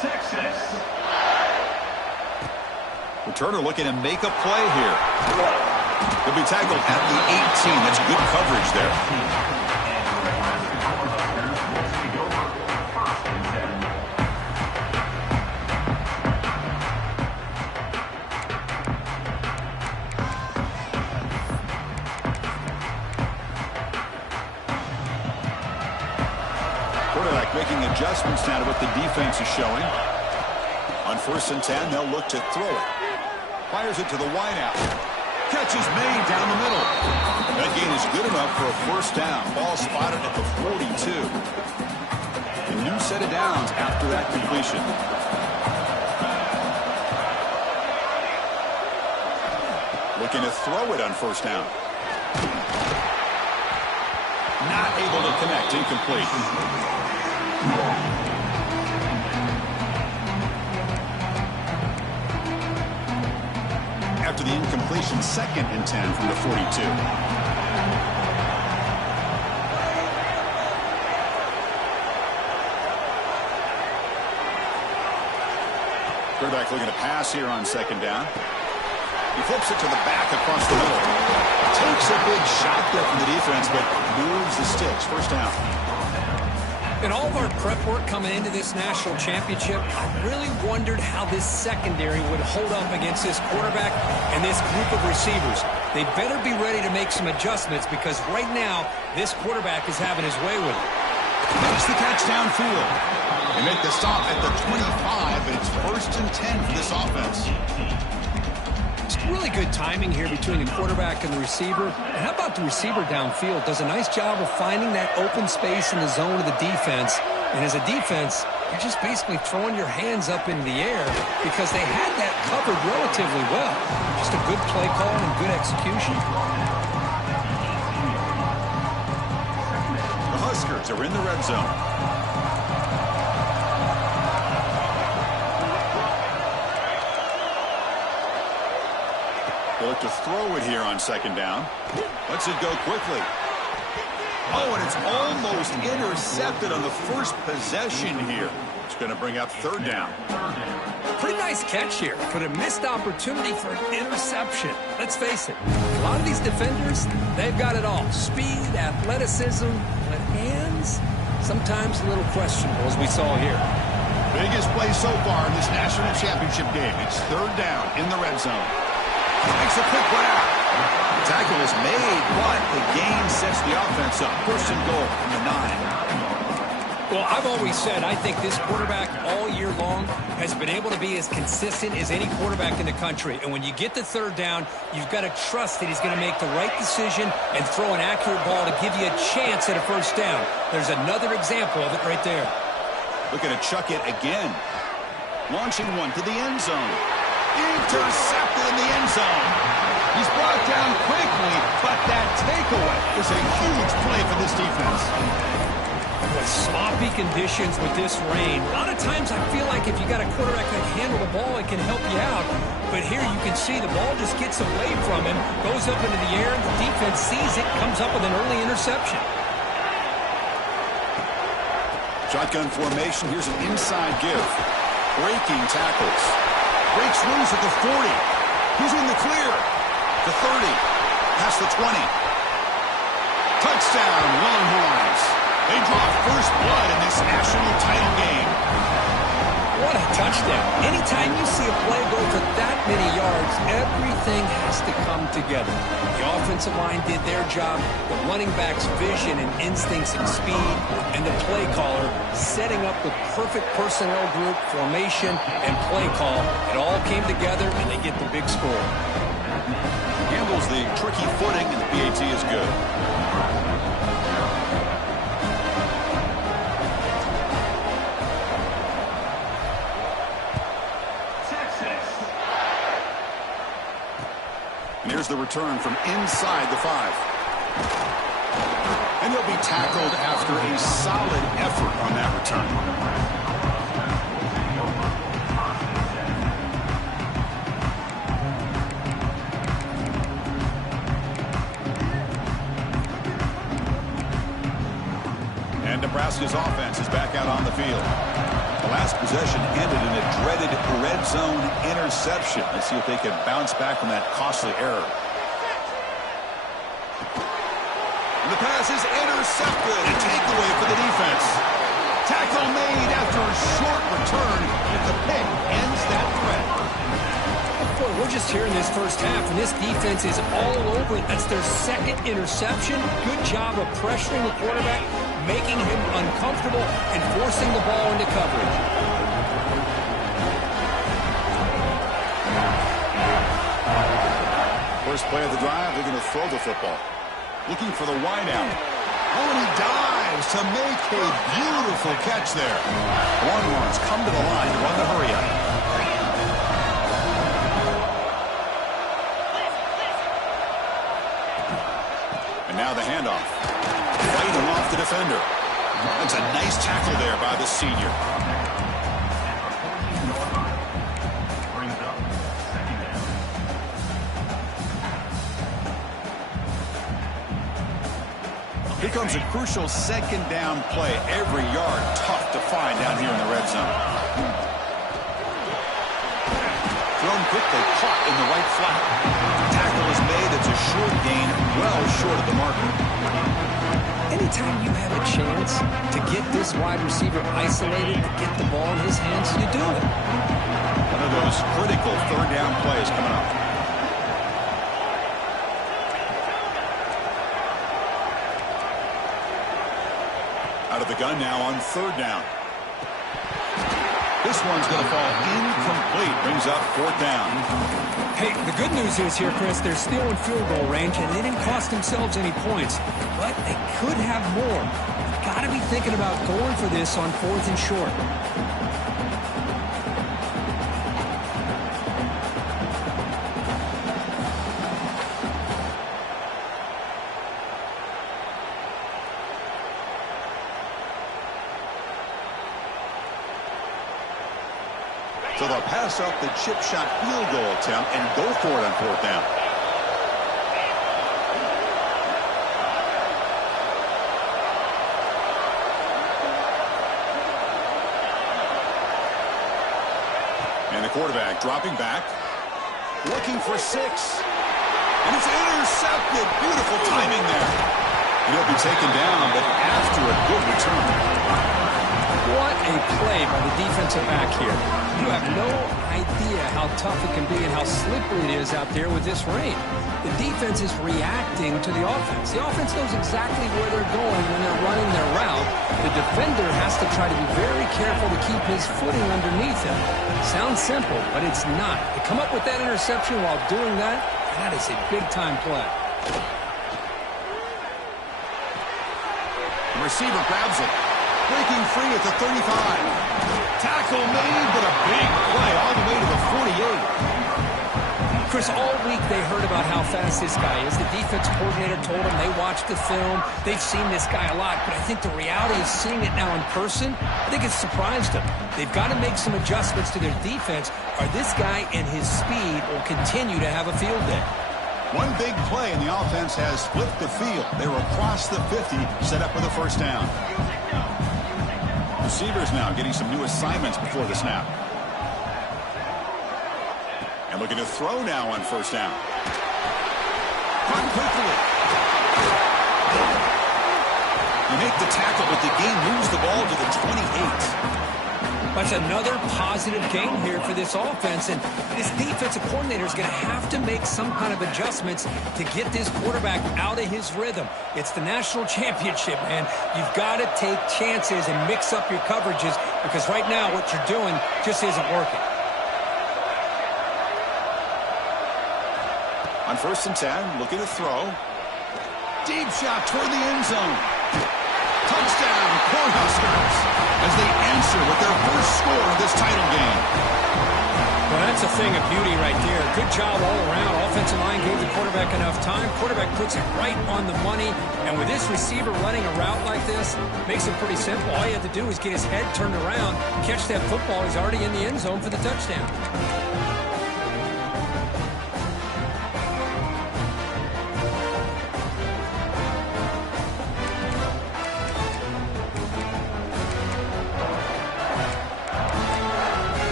Texas. Returner looking to make a play here. He'll be tackled at the 18. That's good coverage there. Quarterback making adjustments now to what the defense is showing. On 1st and 10, they'll look to throw it. Fires it to the wideout. Catch is made down the middle. That gain is good enough for a 1st down. Ball spotted at the 42. A new set of downs after that completion. Looking to throw it on 1st down. Not able to connect. Incomplete. After the incompletion, 2nd and 10 from the 42. Quarterback looking to pass here on 2nd down. He flips it to the back across the middle. Takes a big shot there from the defense, but moves the sticks. 1st down. In all of our prep work coming into this national championship, I really wondered how this secondary would hold up against this quarterback and this group of receivers. They better be ready to make some adjustments because right now, this quarterback is having his way with it. Makes the catch downfield. They make the stop at the 25, but it's 1st and 10 for this offense. It's really good timing here between the quarterback and the receiver. And how about the receiver downfield? Does a nice job of finding that open space in the zone of the defense. And as a defense, you're just basically throwing your hands up in the air because they had that covered relatively well. Just a good play call and good execution. The Huskers are in the red zone. They look to throw it here on 2nd down. Lets it go quickly. Oh, and it's almost intercepted on the 1st possession here. It's going to bring up 3rd down. Pretty nice catch here, but a missed opportunity for an interception. Let's face it, a lot of these defenders, they've got it all. Speed, athleticism, but hands, sometimes a little questionable, as we saw here. Biggest play so far in this national championship game. It's 3rd down in the red zone. Makes a quick grab. The tackle is made, but the gain sets the offense up. 1st and goal from the 9. Well, I've always said I think this quarterback all year long has been able to be as consistent as any quarterback in the country. And when you get the 3rd down, you've got to trust that he's going to make the right decision and throw an accurate ball to give you a chance at a 1st down. There's another example of it right there. Looking to chuck it again. Launching one to the end zone. Intercepted in the end zone. He's brought down quickly, but that takeaway is a huge play for this defense. With sloppy conditions with this rain, a lot of times I feel like if you got a quarterback that can handle the ball, it can help you out. But here you can see the ball just gets away from him, goes up into the air, and the defense sees it, comes up with an early interception. Shotgun formation. Here's an inside give. Breaking tackles. Breaks loose at the 40. He's in the clear. The 30. Past the 20. Touchdown, Longhorns. They draw 1st blood in this national title game. What a touchdown. Anytime you see a play go for that many yards, everything has to come together. The offensive line did their job, the running back's vision and instincts and speed, and the play caller setting up the perfect personnel group, formation, and play call. It all came together, and they get the big score. Handles the tricky footing, and the PAT is good. And here's the return from inside the 5. And he'll be tackled after a solid effort on that return. And Nebraska's offense is back out on the field. The last possession ended in a dreaded red zone interception. Let's see if they can bounce back from that costly error. And the pass is intercepted. A takeaway for the defense. Tackle made after a short return, and the pick ends that threat. Boy, we're just here in this first half, and this defense is all over it. That's their second interception. Good job of pressuring the quarterback, making him uncomfortable, and forcing the ball into coverage. First play of the drive, they're going to throw the football. Looking for the wideout. Oh, and he dives to make a beautiful catch there. Longhorns come to the line to run the hurry up. And now the handoff. Fighting off the defender. That's a nice tackle there by the senior. Here comes a crucial second down play. Every yard tough to find down here in the red zone. Thrown quickly, caught in the right flat. Tackle is made. It's a short gain, well short of the marker. Anytime you have a chance to get this wide receiver isolated, to get the ball in his hands, you do it. One of those critical third down plays coming up. Out of the gun now on third down. This one's going to fall incomplete. Brings up fourth down. Hey, the good news is here, Chris, they're still in field goal range, and they didn't cost themselves any points. But they could have more. You've got to be thinking about going for this on fourth and short. So they'll pass up the chip shot field goal attempt and go for it on fourth down. And the quarterback dropping back, looking for 6. And it's intercepted. Beautiful timing there. He'll be taken down, but after a good return. What a play by the defensive back here. You have no idea how tough it can be and how slippery it is out there with this rain. The defense is reacting to the offense. The offense knows exactly where they're going when they're running their route. The defender has to try to be very careful to keep his footing underneath him. Sounds simple, but it's not. To come up with that interception while doing that, that is a big-time play. The receiver grabs it. Breaking free at the 35. Tackle made, but a big play all the way to the 48. Chris, all week they heard about how fast this guy is. The defense coordinator told them they watched the film. They've seen this guy a lot, but I think the reality is seeing it now in person, I think it's surprised them. They've got to make some adjustments to their defense, or this guy and his speed will continue to have a field day. One big play, and the offense has flipped the field. They were across the 50, set up for the first down. Receivers now getting some new assignments before the snap. And looking to throw now on first down. Caught quickly. You make the tackle, but the game moves the ball to the 28. That's another positive game here for this offense, and this defensive coordinator is going to have to make some kind of adjustments to get this quarterback out of his rhythm. It's the national championship, man. You've got to take chances and mix up your coverages because right now what you're doing just isn't working. On first and 10, looking to throw. Deep shot toward the end zone. Touchdown, Cornhuskers, as they answer with their first score of this title game. Well, that's a thing of beauty right there. Good job all around. Offensive line gave the quarterback enough time. Quarterback puts it right on the money. And with this receiver running a route like this, makes it pretty simple. All you have to do is get his head turned around, catch that football. He's already in the end zone for the touchdown.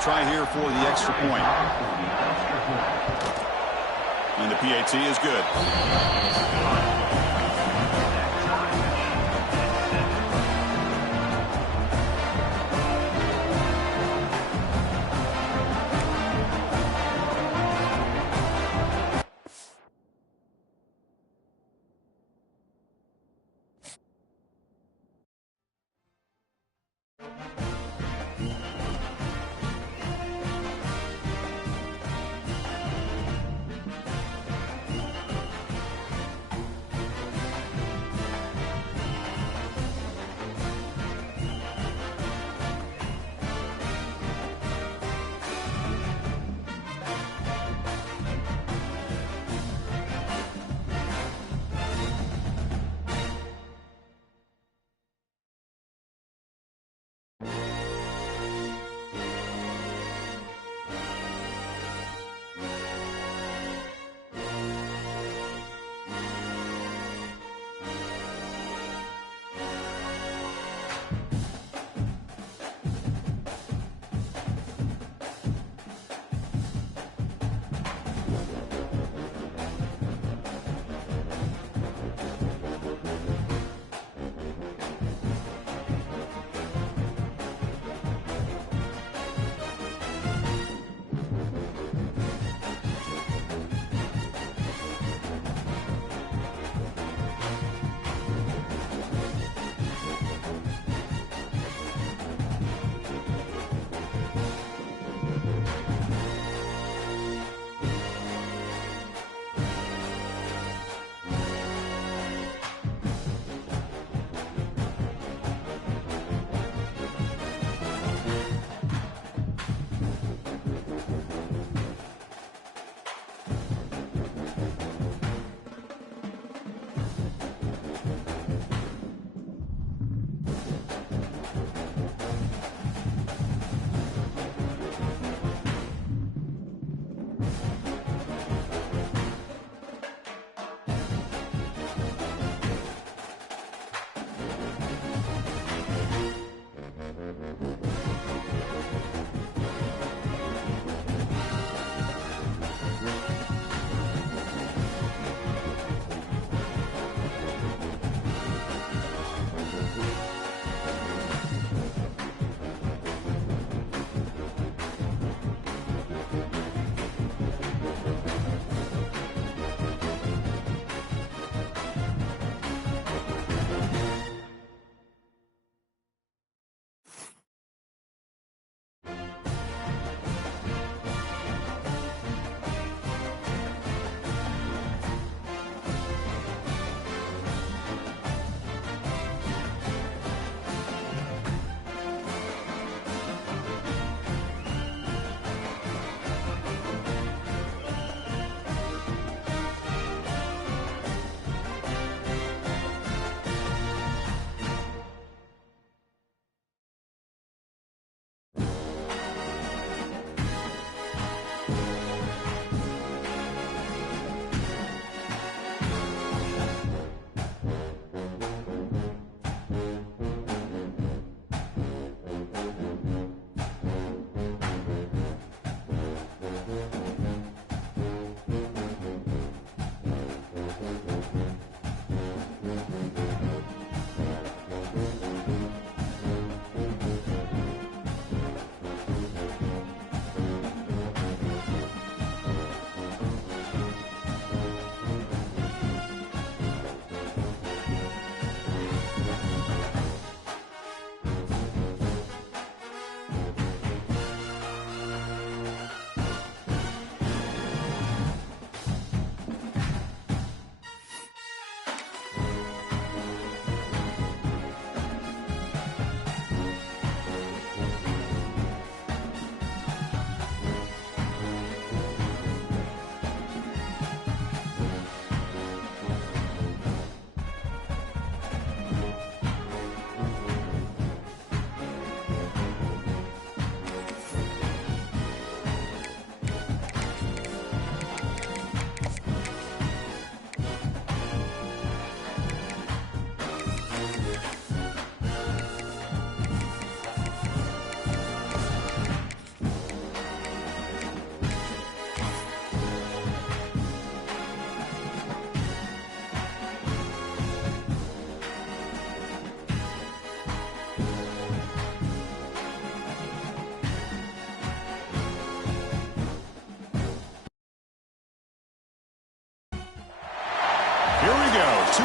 try here for the extra point. And the PAT is good.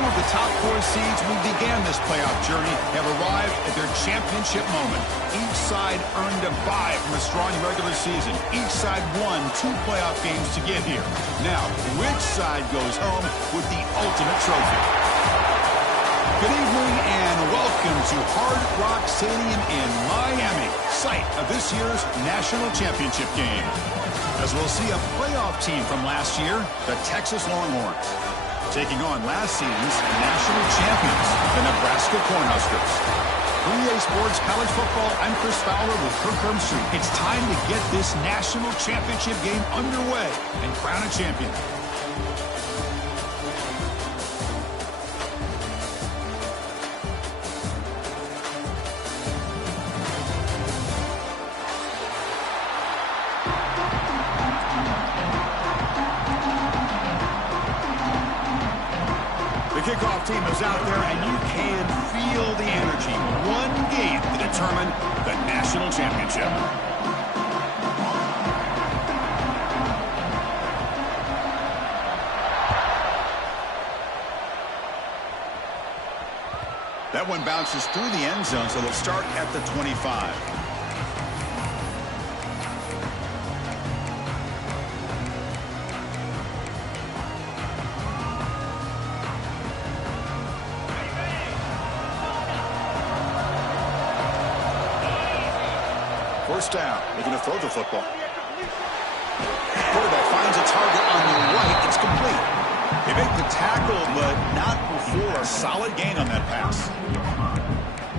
of the top 4 seeds who began this playoff journey have arrived at their championship moment. Each side earned a bye from a strong regular season. Each side won 2 playoff games to get here. Now, which side goes home with the ultimate trophy? Good evening and welcome to Hard Rock Stadium in Miami, site of this year's national championship game. As we'll see a playoff team from last year, the Texas Longhorns, taking on last season's national champions, the Nebraska Cornhuskers. For EA Sports College Football, I'm Chris Fowler with Kirk Herbstreit. It's time to get this national championship game underway and crown a champion. Kickoff team is out there, and you can feel the energy. One game to determine the national championship. That one bounces through the end zone, so they'll start at the 25. First down, looking to throw the football. Quarterback finds a target on the right. It's complete. They make the tackle, but not before a solid gain on that pass.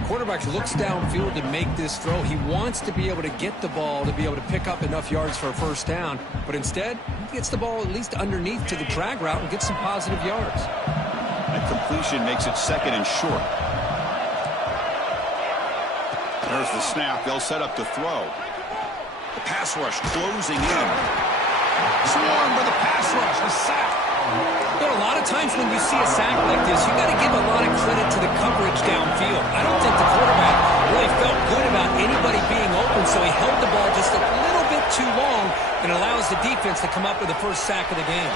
Quarterback looks downfield to make this throw. He wants to be able to get the ball to be able to pick up enough yards for a first down, but instead, he gets the ball at least underneath to the drag route and gets some positive yards. That completion makes it second and short. There's the snap. They'll set up to throw. The pass rush closing in. Swarmed by the pass rush. The sack. There are a lot of times when you see a sack like this, you got to give a lot of credit to the coverage downfield. I don't think the quarterback really felt good about anybody being open, so he held the ball just a little bit too long and allows the defense to come up with the first sack of the game.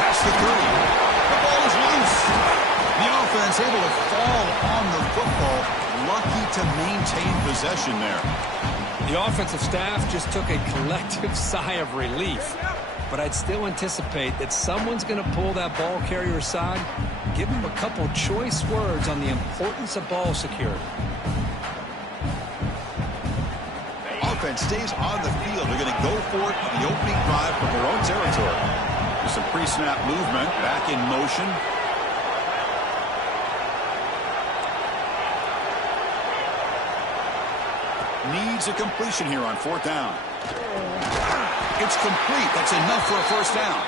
Past the 30. The ball is loose. The offense able to fall on the football. Lucky to maintain possession there. The offensive staff just took a collective sigh of relief. But I'd still anticipate that someone's going to pull that ball carrier aside, give him a couple choice words on the importance of ball security. Offense stays on the field. They're going to go for it on the opening drive from their own territory. With some pre-snap movement, back in motion. Needs a completion here on 4th down. It's complete. That's enough for a first down.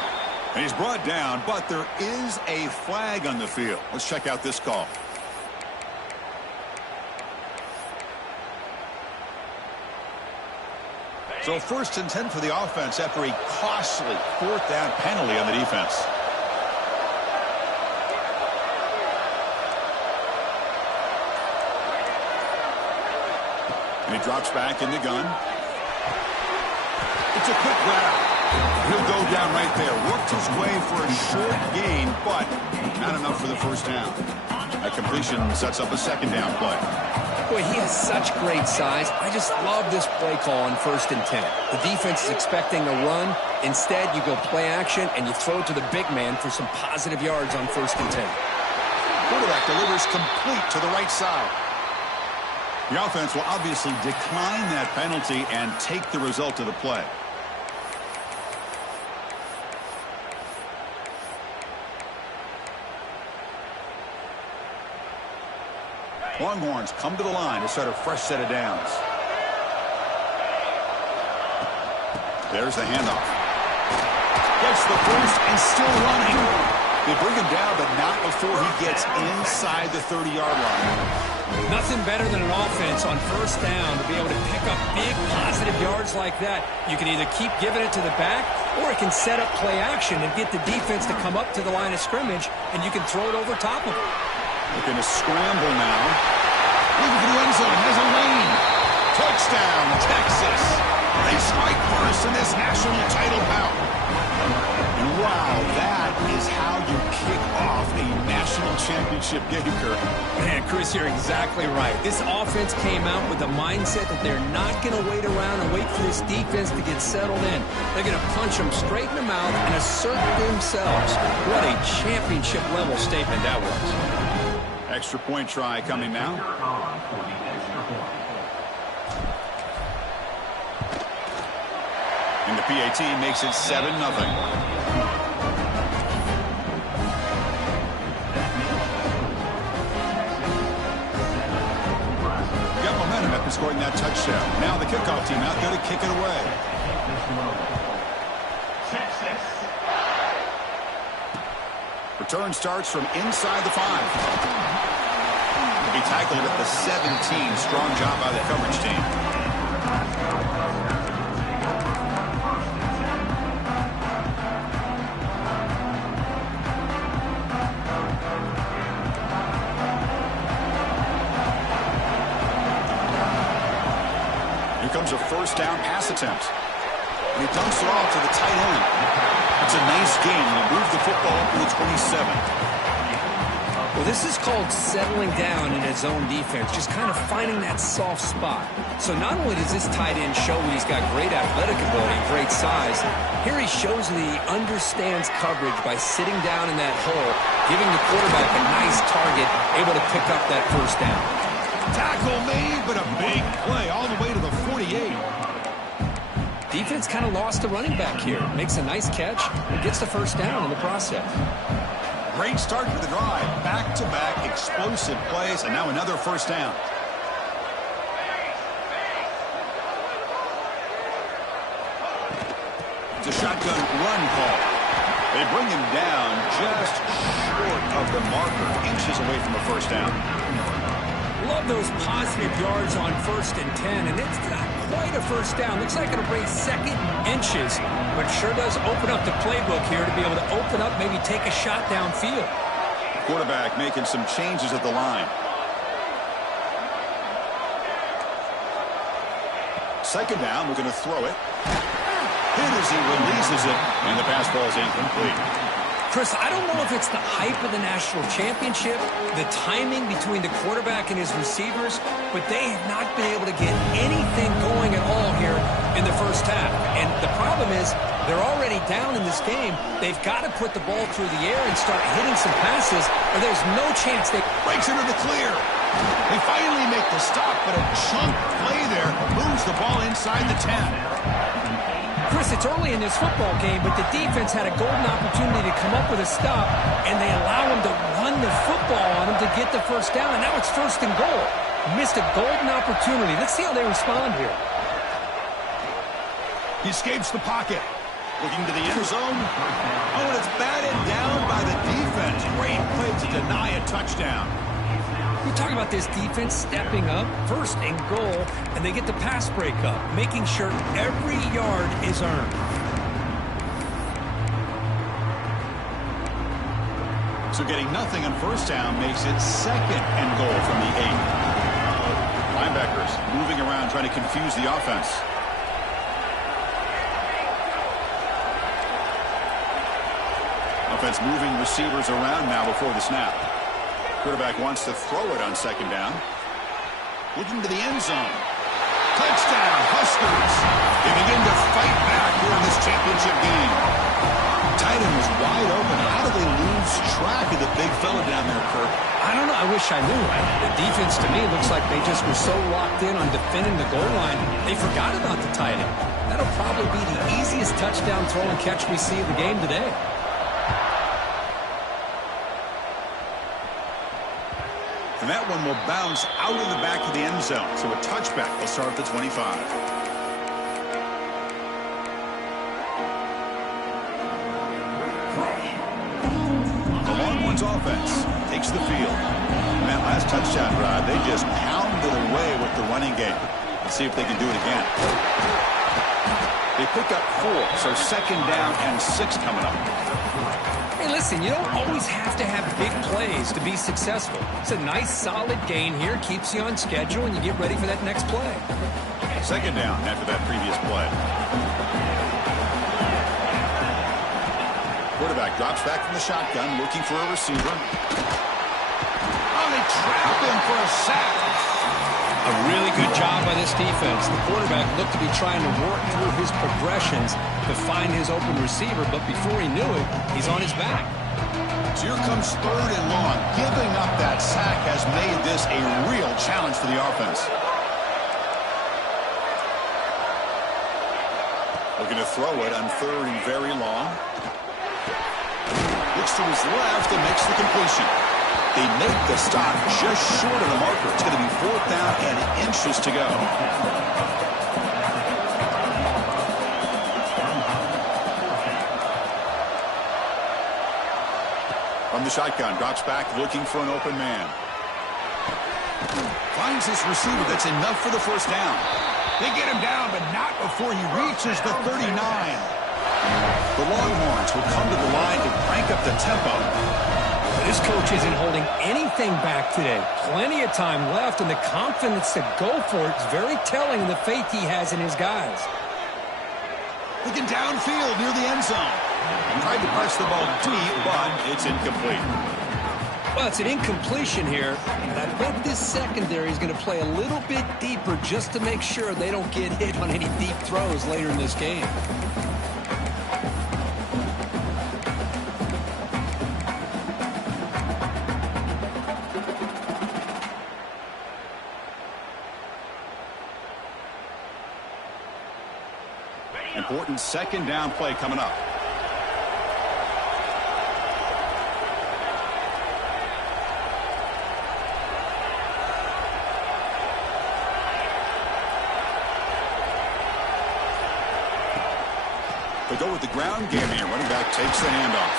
And he's brought down, but there is a flag on the field. Let's check out this call. So 1st and 10 for the offense after a costly 4th down penalty on the defense. And he drops back in the gun. It's a quick grab. He'll go down right there. Worked his way for a short gain, but not enough for the first down. That completion sets up a 2nd down play. Boy, he has such great size. I just love this play call on 1st and 10. The defense is expecting a run. Instead, you go play action, and you throw to the big man for some positive yards on 1st and 10. Quarterback delivers complete to the right side. The offense will obviously decline that penalty and take the result of the play. Longhorns come to the line to start a fresh set of downs. There's the handoff. Gets the first and still running. They bring him down, but not before he gets inside the 30-yard line. Nothing better than an offense on 1st down to be able to pick up big positive yards like that. You can either keep giving it to the back, or it can set up play action and get the defense to come up to the line of scrimmage, and you can throw it over top of them. Looking to scramble now. Looking for the end zone. Has a lane. Touchdown, Texas. They strike first in this national title bout. And wow, that is how you kick off a national championship game, Kirk. Man, Chris, you're exactly right. This offense came out with the mindset that they're not going to wait around and wait for this defense to get settled in. They're going to punch them straight in the mouth and assert themselves. What a championship-level statement that was. Extra point try coming now. And the PAT makes it 7-0. After scoring that touchdown. Now the kickoff team out there to kick it away. Return starts from inside the 5. He tackled at the 17. Strong job by the coverage team. Here comes a first down pass attempt. And he dumps it off to the tight end. It's a nice game. He moved the football up to the 27. Well, this is called settling down in his own defense, just kind of finding that soft spot. So not only does this tight end show he's got great athletic ability and great size, here he shows that he understands coverage by sitting down in that hole, giving the quarterback a nice target, able to pick up that first down. Tackle made, but a big play all the way to the 48. Defense kind of lost the running back here. Makes a nice catch and gets the first down in the process. Great start to the drive. Back-to-back explosive plays, and now another first down. It's a shotgun run call. They bring him down just short of the marker, inches away from the first down. Love those positive yards on 1st and 10, and it's not quite a first down. Looks like it'll bring second inches, but sure does open up the playbook here to be able to open up, maybe take a shot downfield. Quarterback making some changes at the line. Second down, we're going to throw it. Hit as he releases it, and the pass ball is incomplete. Chris, I don't know if it's the hype of the national championship, the timing between the quarterback and his receivers, but they have not been able to get anything going at all here in the first half. And the problem is they're already down in this game. They've got to put the ball through the air and start hitting some passes, or there's no chance they... Breaks into the clear. They finally make the stop, but a chunk play there moves the ball inside the 10. Chris, it's early in this football game, but the defense had a golden opportunity to come up with a stop, and they allow him to run the football on him to get the first down, and now it's 1st and goal. Missed a golden opportunity. Let's see how they respond here. He escapes the pocket. Looking to the end zone. Oh, and it's batted down by the defense. Great play to deny a touchdown. We talk about this defense stepping up, 1st and goal, and they get the pass break up, making sure every yard is earned. So getting nothing on first down makes it 2nd and goal from the 8. Linebackers moving around trying to confuse the offense. Offense moving receivers around now before the snap. Quarterback wants to throw it on 2nd down. Looking to the end zone. Touchdown, Huskers. They begin to fight back here in this championship game. Tight end was wide open. How do they lose track of the big fella down there, Kirk? I don't know. I wish I knew. The defense, to me, looks like they just were so locked in on defending the goal line, they forgot about the tight end. That'll probably be the easiest touchdown throw and catch we see in the game today. And that one will bounce out of the back of the end zone. So a touchback will start at the 25. The Longhorns offense takes the field. And that last touchdown drive, they just pounded away with the running game. Let's see if they can do it again. They pick up 4, so 2nd down and 6 coming up. Hey, listen, you don't always have to have big plays to be successful. It's a nice, solid gain here, keeps you on schedule, and you get ready for that next play. 2nd down after that previous play. Quarterback drops back from the shotgun, looking for a receiver. for a sack. A really good job by this defense. The quarterback looked to be trying to work through his progressions to find his open receiver, but before he knew it, he's on his back. So here comes 3rd and long. Giving up that sack has made this a real challenge for the offense. Looking to throw it on 3rd and very long. Looks to his left and makes the completion. They make the stop just short of the marker. It's going to be 4th down and inches to go. From the shotgun, drops back looking for an open man. Finds his receiver. That's enough for the 1st down. They get him down, but not before he reaches the 39. The Longhorns will come to the line to crank up the tempo. This coach isn't holding anything back today. Plenty of time left, and the confidence to go for it is very telling in the faith he has in his guys. Looking downfield near the end zone. Tried to press the ball deep, but it's incomplete. Well, it's an incompletion here, and I bet this secondary is going to play a little bit deeper just to make sure they don't get hit on any deep throws later in this game. Important 2nd down play coming up. They go with the ground game here. Running back takes the handoff.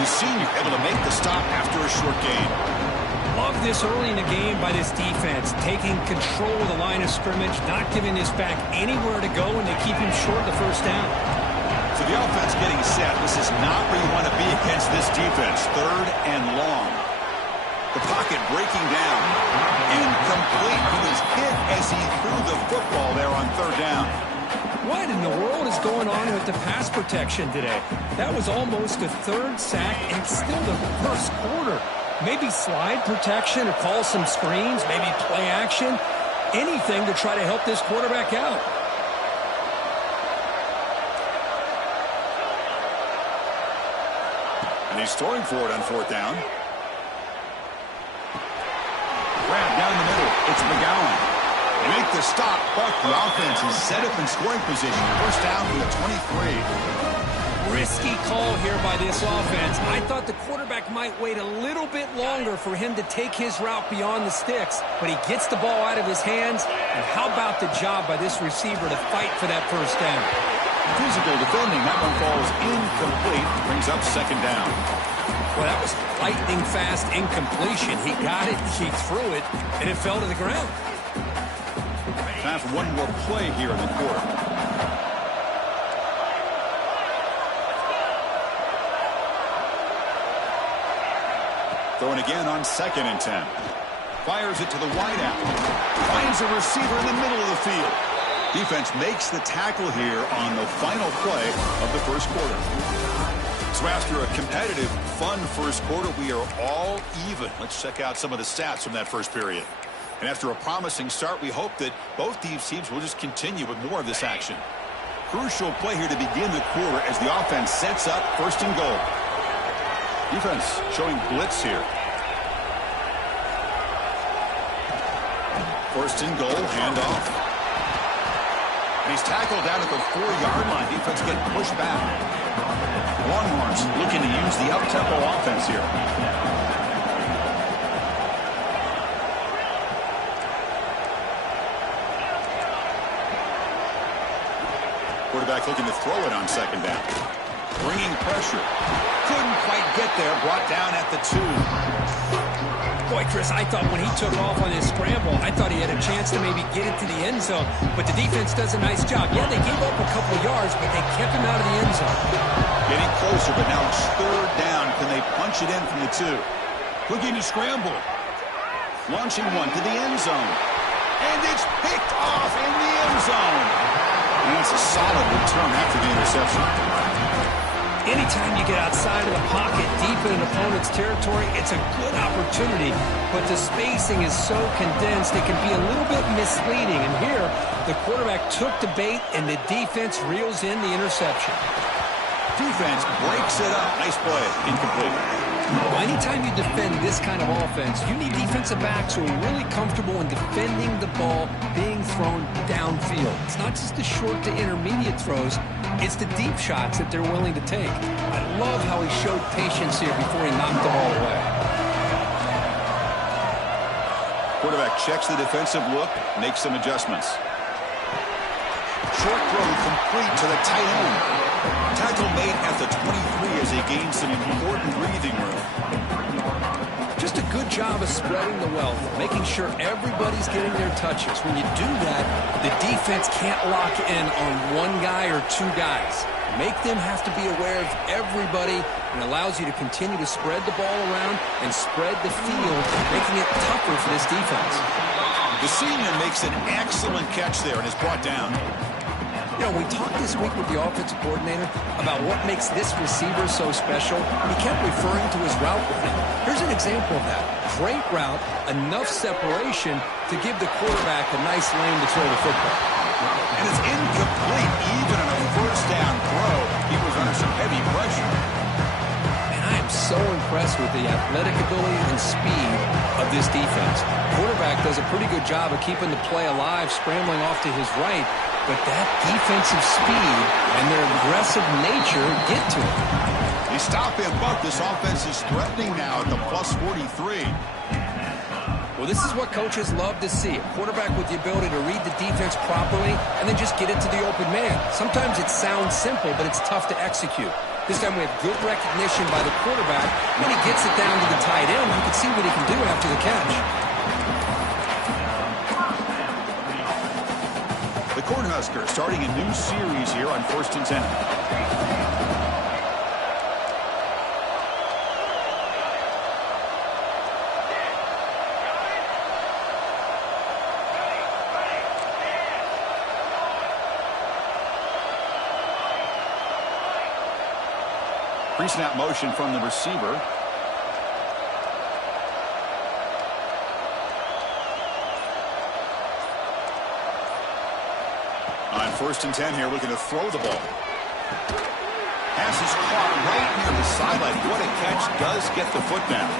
The senior able to make the stop after a short gain. Love this early in the game by this defense, taking control of the line of scrimmage, not giving this back anywhere to go, and they keep him short of the 1st down. So the offense getting set. This is not where you want to be against this defense. 3rd and long. The pocket breaking down. Incomplete. He was hit as he threw the football there on 3rd down. What in the world is going on with the pass protection today? That was almost a 3rd sack and still the 1st quarter. Maybe slide protection or call some screens, maybe play action, anything to try to help this quarterback out. And he's throwing for it on 4th down. Grab down the middle. It's McGowan. They make the stop, but the offense is set up in scoring position. 1st down from the 23. Risky call here by this offense. I thought the quarterback might wait a little bit longer for him to take his route beyond the sticks, but he gets the ball out of his hands. And how about the job by this receiver to fight for that 1st down? Physical defending. That one falls incomplete. Brings up 2nd down. Well, that was lightning fast incompletion. He got it, he threw it, and it fell to the ground. Time for one more play here in the quarter. Throwing again on 2nd and 10. Fires it to the wideout. Finds a receiver in the middle of the field. Defense makes the tackle here on the final play of the 1st quarter. So after a competitive, fun 1st quarter, we are all even. Let's check out some of the stats from that 1st period. And after a promising start, we hope that both these teams will just continue with more of this action. Crucial play here to begin the quarter as the offense sets up 1st and goal. Defense showing blitz here. 1st and goal, handoff. And he's tackled down at the 4-yard line. Defense getting pushed back. Longhorns looking to use the up-tempo offense here. Quarterback looking to throw it on 2nd down. Bringing pressure. Couldn't quite get there. Brought down at the 2. Boy, Chris, I thought when he took off on his scramble, I thought he had a chance to maybe get it to the end zone. But the defense does a nice job. Yeah, they gave up a couple yards, but they kept him out of the end zone. Getting closer, but now it's 3rd down. Can they punch it in from the 2? Looking to scramble. Launching one to the end zone. And it's picked off in the end zone. And that's a solid return after the interception. Anytime you get outside of the pocket, deep in an opponent's territory, it's a good opportunity, but the spacing is so condensed it can be a little bit misleading. And here, the quarterback took the bait, and the defense reels in the interception. Defense breaks it up. Nice play. Incomplete. Well, anytime you defend this kind of offense, you need defensive backs who are really comfortable in defending the ball being thrown downfield. It's not just the short to intermediate throws, it's the deep shots that they're willing to take. I love how he showed patience here before he knocked the ball away. Quarterback checks the defensive look, makes some adjustments. Short throw complete to the tight end. Tackle made at the 23 as he gains some important breathing room. Just a good job of spreading the wealth, making sure everybody's getting their touches. When you do that, the defense can't lock in on one guy or two guys. Make them have to be aware of everybody, and allows you to continue to spread the ball around and spread the field, making it tougher for this defense. The senior makes an excellent catch there and is brought down. You know, we talked this week with the offensive coordinator about what makes this receiver so special. He kept referring to his route running. Here's an example of that. Great route, enough separation to give the quarterback a nice lane to throw the football. And it's incomplete. Even on a first down throw, he was under some heavy pressure. And I am so impressed with the athletic ability and speed of this defense. Quarterback does a pretty good job of keeping the play alive, scrambling off to his right. But that defensive speed and their aggressive nature get to him. They stop him, but this offense is threatening now at the plus 43. Well, this is what coaches love to see. A quarterback with the ability to read the defense properly and then just get it to the open man. Sometimes it sounds simple, but it's tough to execute. This time we have good recognition by the quarterback. When he gets it down to the tight end, you can see what he can do after the catch. The Cornhuskers starting a new series here on 1st and 10. Pre-snap motion from the receiver. On 1st and 10 here, looking to throw the ball. Pass is caught right near the sideline. What a catch. Does get the foot down.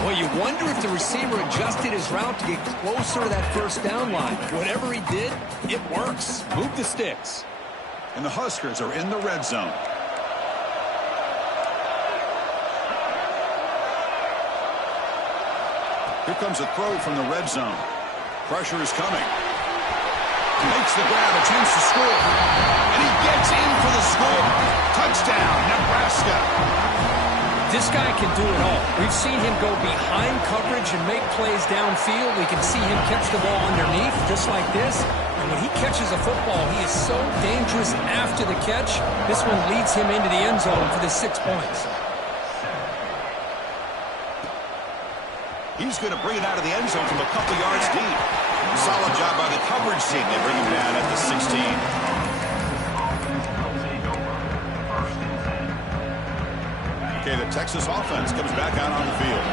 Well, you wonder if the receiver adjusted his route to get closer to that first down line. Whatever he did, it works. Move the sticks. And the Huskers are in the red zone. Here comes a throw from the red zone. Pressure is coming. Makes the grab, a chance to score. And he gets in for the score. Touchdown, Nebraska. This guy can do it all. We've seen him go behind coverage and make plays downfield. We can see him catch the ball underneath, just like this. And when he catches a football, he is so dangerous after the catch. This one leads him into the end zone for the 6 points. He's going to bring it out of the end zone from a couple yards deep. Solid job by the coverage team. They bring him down at the 16. Okay, the Texas offense comes back out on the field.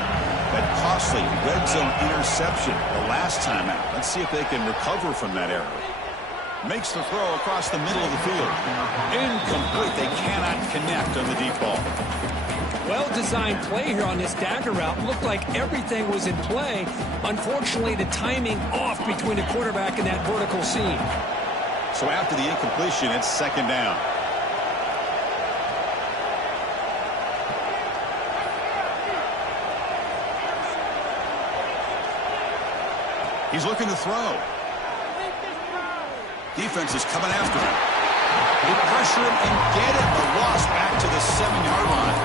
That costly red zone interception the last time out. Let's see if they can recover from that error. Makes the throw across the middle of the field. Incomplete. They cannot connect on the deep ball. Well-designed play here on this dagger route. Looked like everything was in play. Unfortunately, the timing off between the quarterback and that vertical seam. So after the incompletion, it's 2nd down. He's looking to throw. Defense is coming after him. They pressure him and get him. The loss back to the 7-yard line.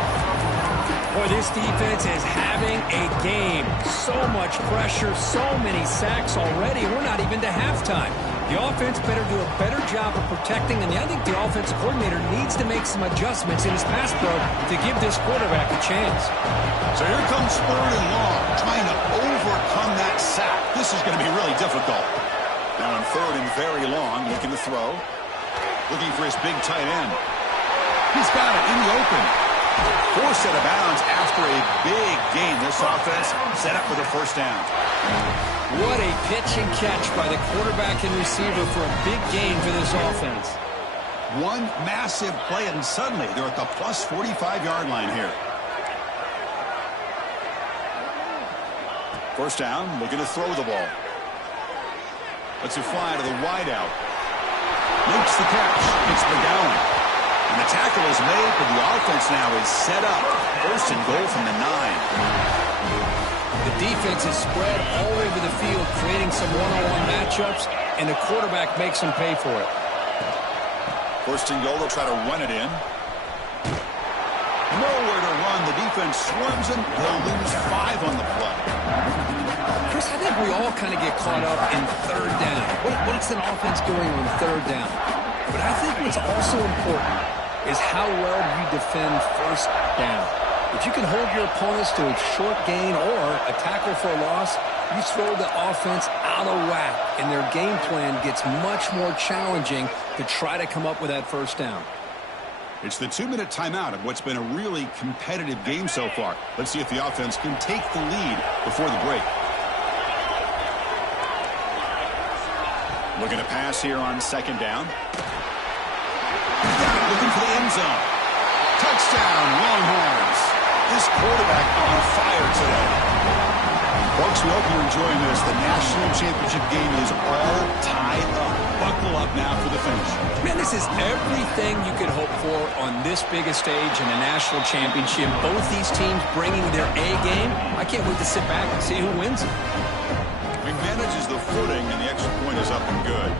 Boy, this defense is having a game. So much pressure, so many sacks already. We're not even to halftime. The offense better do a better job of protecting, and I think the offensive coordinator needs to make some adjustments in his pass pro to give this quarterback a chance. So here comes 3rd and long, trying to overcome that sack. This is going to be really difficult. Now on 3rd and very long, looking to throw. Looking for his big tight end. He's got it in the open. Forced out of bounds after a big gain. This offense set up for the first down. What a pitch and catch by the quarterback and receiver for a big gain for this offense. One massive play, and suddenly they're at the plus 45-yard line here. First down, looking to throw the ball. Lets it fly to the wideout. Makes the catch. It's McGowan. And the tackle is made, but the offense now is set up. First and goal from the 9. The defense is spread all over the field, creating some one-on-one matchups, and the quarterback makes them pay for it. First and goal, they'll try to run it in. Nowhere to run. The defense swarms him. They'll lose 5 on the play. Chris, I think we all kind of get caught up in third down. What's an offense doing on third down? But I think what's also important is how well you defend first down. If you can hold your opponents to a short gain or a tackle for a loss, you throw the offense out of whack, and their game plan gets much more challenging to try to come up with that first down. It's the 2-minute timeout of what's been a really competitive game so far. Let's see if the offense can take the lead before the break. Looking to pass here on second down. Got it, looking for the end zone. Touchdown, Longhorns. This quarterback on fire today. Folks, we hope you're enjoying this. The national championship game is all tied up. Buckle up now for the finish. Man, this is everything you could hope for on this biggest stage in a national championship. Both these teams bringing their A game. I can't wait to sit back and see who wins it. He manages the footing, and the extra point is up and good.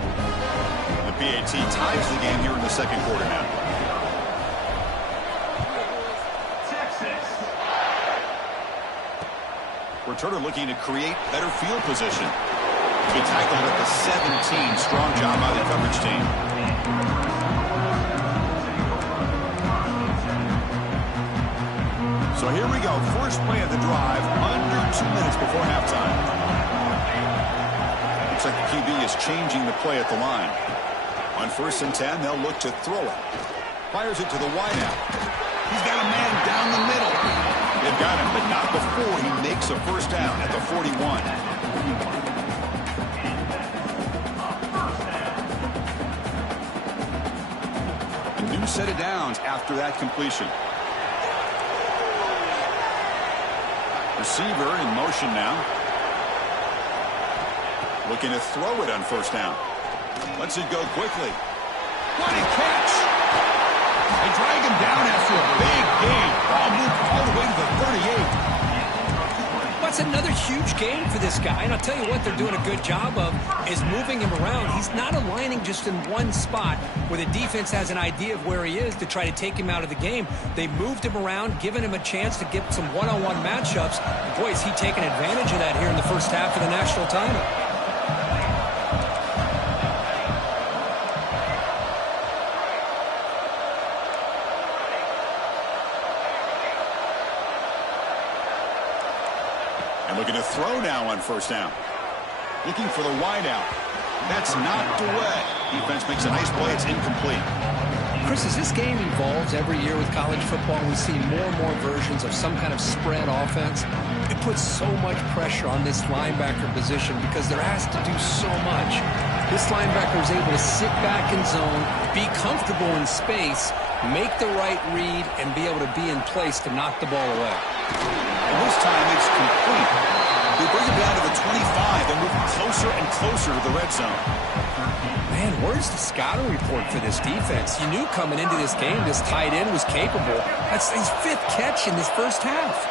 The PAT ties the game here in the second quarter now. Returner looking to create better field position. He tackled at the 17. Strong job by the coverage team. So here we go. First play of the drive, under 2 minutes before halftime. Looks like the QB is changing the play at the line. On 1st and 10, they'll look to throw it. Fires it to the wideout. He's got a man down the middle. They've got him, but not before he makes a first down at the 41. A new set of downs after that completion. Receiver in motion now. Looking to throw it on first down. Lets it go quickly. What a catch! They drag him down after a big gain. Ball moved all the way to the 38. That's another huge game for this guy. And I'll tell you what they're doing a good job of is moving him around. He's not aligning just in one spot where the defense has an idea of where he is to try to take him out of the game. They moved him around, giving him a chance to get some one-on-one matchups. Boy, is he taking advantage of that here in the first half of the national title. Looking to throw now on first down. Looking for the wideout. That's knocked away. Defense makes a nice play. It's incomplete. Chris, as this game evolves every year with college football, we see more and more versions of some kind of spread offense. It puts so much pressure on this linebacker position because they're asked to do so much. This linebacker is able to sit back in zone, be comfortable in space, make the right read, and be able to be in place to knock the ball away. And this time it's complete. They bring it down to the 25 and move closer and closer to the red zone. Man, where's the scouting report for this defense? You knew coming into this game this tight end was capable. That's his 5th catch in this first half.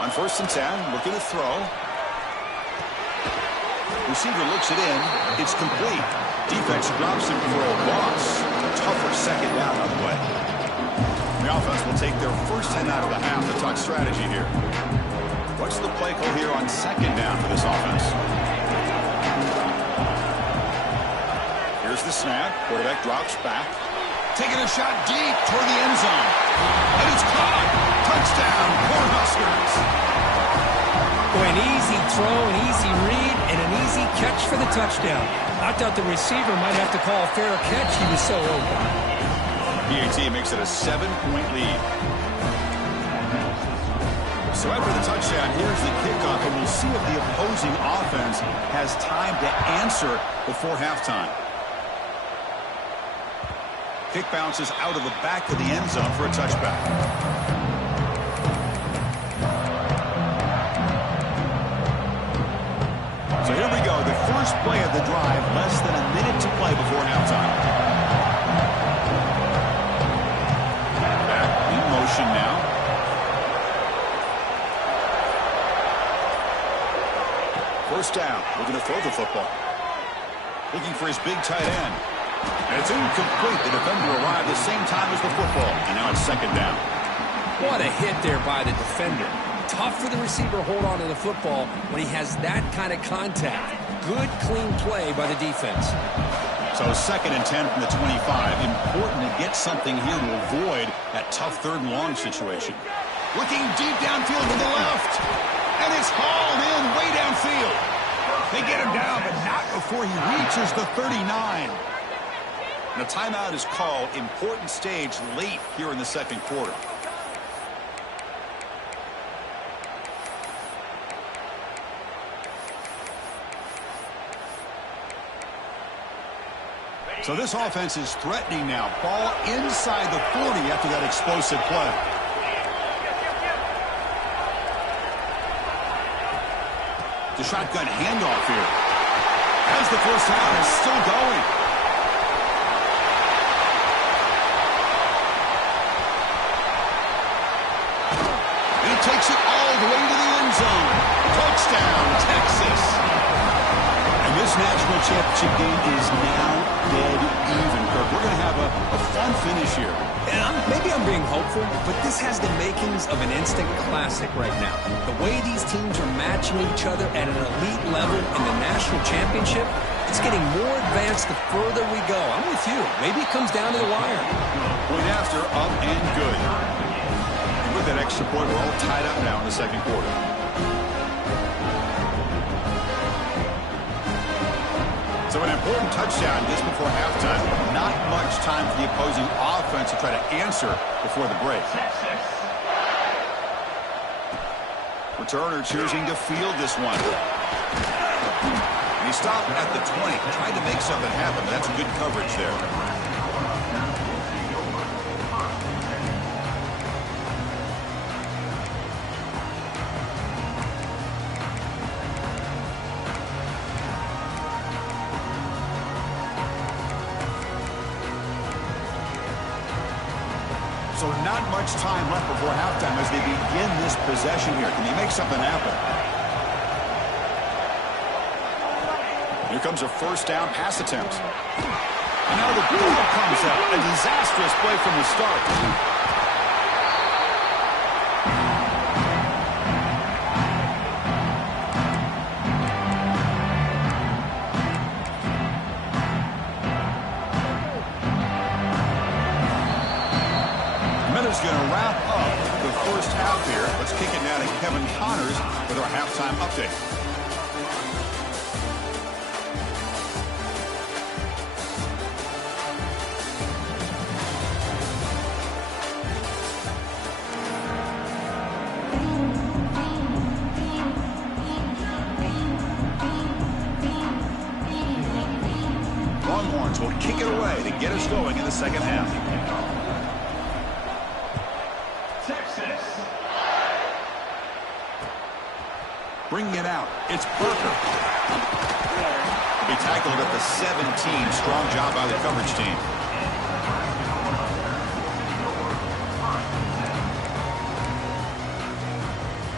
On 1st and 10, looking to throw. Receiver looks it in. It's complete. Defense drops him for a loss. A tougher second down on the way. The offense will take their first 10 out of the half to talk strategy here. What's the play call here on second down for this offense? Here's the snap. Quarterback drops back. Taking a shot deep toward the end zone. And it's caught. Touchdown, Cornhuskers. Boy, an easy throw, an easy read, and an easy catch for the touchdown. I thought the receiver might have to call a fair catch. He was so open. PAT makes it a 7-point lead. So after the touchdown, here's the kickoff, and we'll see if the opposing offense has time to answer before halftime. Kick bounces out of the back of the end zone for a touchback. So here we go, the first play of the drive, less than a minute to play before halftime. Back in motion now. First down, looking to throw the football. Looking for his big tight end. And it's incomplete. The defender arrived the same time as the football. And now it's second down. What a hit there by the defender. Tough for the receiver to hold on to the football when he has that kind of contact. Good, clean play by the defense. So second and 10 from the 25. Important to get something here to avoid that tough third and long situation. Looking deep downfield to the left. And it's hauled in way downfield. They get him down, but not before he reaches the 39. And a timeout is called. Important stage late here in the second quarter. So this offense is threatening now. Ball inside the 40 after that explosive play. The shotgun handoff here. As the first down is still going. And he takes it all the way to the end zone. Touchdown, Texas. And this national championship game is now dead even, Kirk. We're going to have a fun finish here. And maybe I'm being hopeful, but this has the makings of an instant classic right now. The way these teams are matching each other at an elite level in the national championship, it's getting more advanced the further we go. I'm with you. Maybe it comes down to the wire. Point after, up and good. And with that extra point, we're all tied up now in the second quarter. So an important touchdown just before halftime. Not much time for the opposing offense to try to answer before the break. Returner choosing to field this one. And he stopped at the 20, trying to make something happen. That's good coverage there. So not much time left before halftime as they begin this possession here. Can they make something happen? Here comes a first down pass attempt. And now the ball comes up. A disastrous play from the start. Is going to wrap up the first half here. Let's kick it now to Kevin Connors with our halftime update. Longhorns will kick it away to get us going in the second half. Bringing it out, it's Parker. He tackled at the 17. Strong job by the coverage team.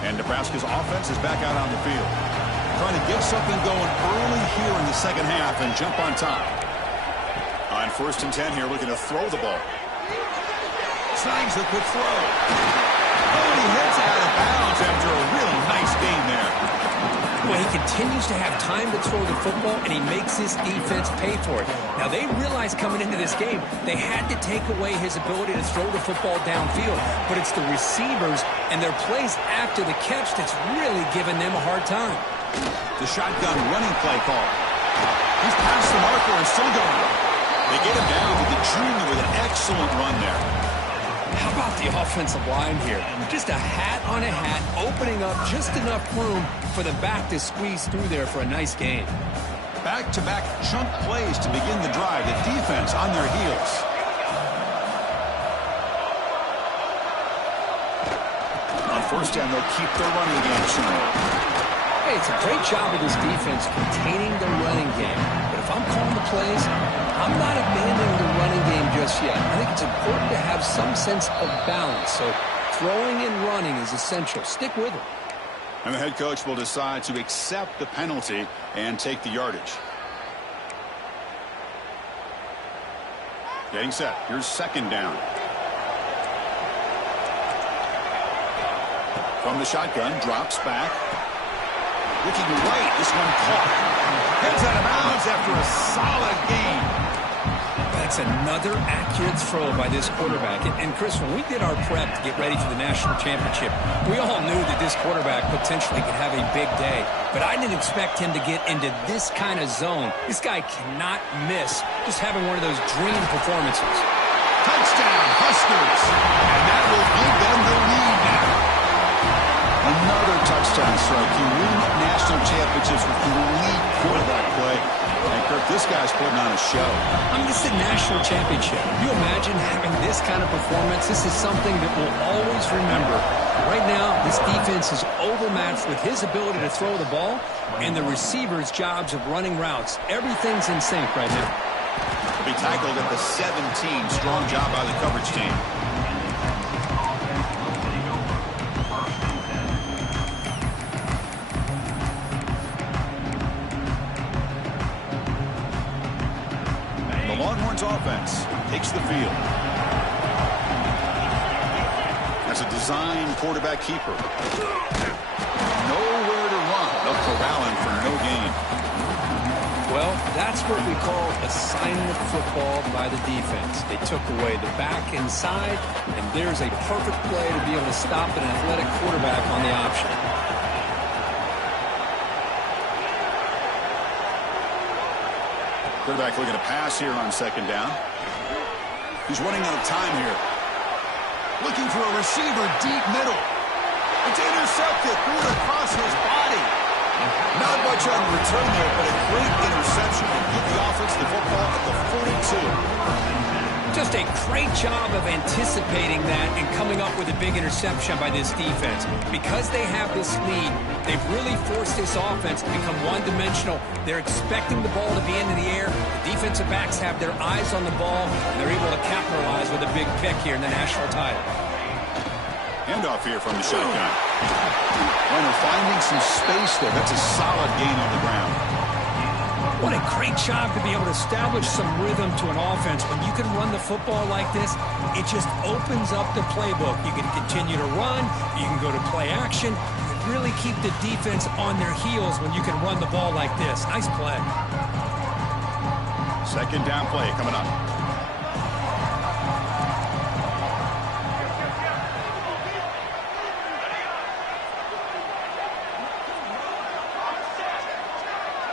And Nebraska's offense is back out on the field. Trying to get something going early here in the second half and jump on top. On first and 10 here, looking to throw the ball. Snags the quick throw. Oh, he hits out of bounds after a really nice game there. Boy, Well, he continues to have time to throw the football, and he makes his defense pay for it. Now, they realized coming into this game they had to take away his ability to throw the football downfield, but it's the receivers and their plays after the catch that's really giving them a hard time. The shotgun running play call. He's past the marker and still going. They get him down to the junior with an excellent run there. How about the offensive line here? Just a hat on a hat, opening up just enough room for the back to squeeze through there for a nice gain. Back-to-back chunk plays to begin the drive. The defense on their heels. On first down, they'll keep their running game showing. Hey, it's a great job of this defense containing the running game. But if I'm calling the plays, I'm not abandoning the running game just yet. I think it's important to have some sense of balance. So throwing and running is essential. Stick with it. And the head coach will decide to accept the penalty and take the yardage. Getting set. Here's second down. From the shotgun, drops back. Looking right, this one caught. Heads out of bounds after a solid gain. That's another accurate throw by this quarterback. And Chris, when we did our prep to get ready for the national championship, we all knew that this quarterback potentially could have a big day. But I didn't expect him to get into this kind of zone. This guy cannot miss just having one of those dream performances. Touchdown, Huskers. And that will give them the lead now. Another touchdown strike. You win national championships with elite quarterback play. And Kirk, this guy's putting on a show. I mean, this is a national championship. Can you imagine having this kind of performance? This is something that we'll always remember. Right now, this defense is overmatched with his ability to throw the ball and the receivers' jobs of running routes. Everything's in sync right now. He'll be tackled at the 17. Strong job by the coverage team. Longhorns offense takes the field. That's a design quarterback keeper. Nowhere to run. They'll corral him for no gain. Well, that's what we call assignment football by the defense. They took away the back inside, and there's a perfect play to be able to stop an athletic quarterback on the option. Quarterback looking to pass here on second down. He's running out of time here. Looking for a receiver deep middle. It's intercepted. Threw it across his body. Not much on return there, but a great interception to give the offense the football at the 42. Just a great job of anticipating that and coming up with a big interception by this defense. Because they have this lead, they've really forced this offense to become one-dimensional. They're expecting the ball to be into the air. The defensive backs have their eyes on the ball, and they're able to capitalize with a big pick here in the national title. Handoff here from the shotgun. And they're finding some space there. That's a solid gain on the ground. What a great job to be able to establish some rhythm to an offense. When you can run the football like this, it just opens up the playbook. You can continue to run. You can go to play action. You can really keep the defense on their heels when you can run the ball like this. Nice play. Second down play coming up.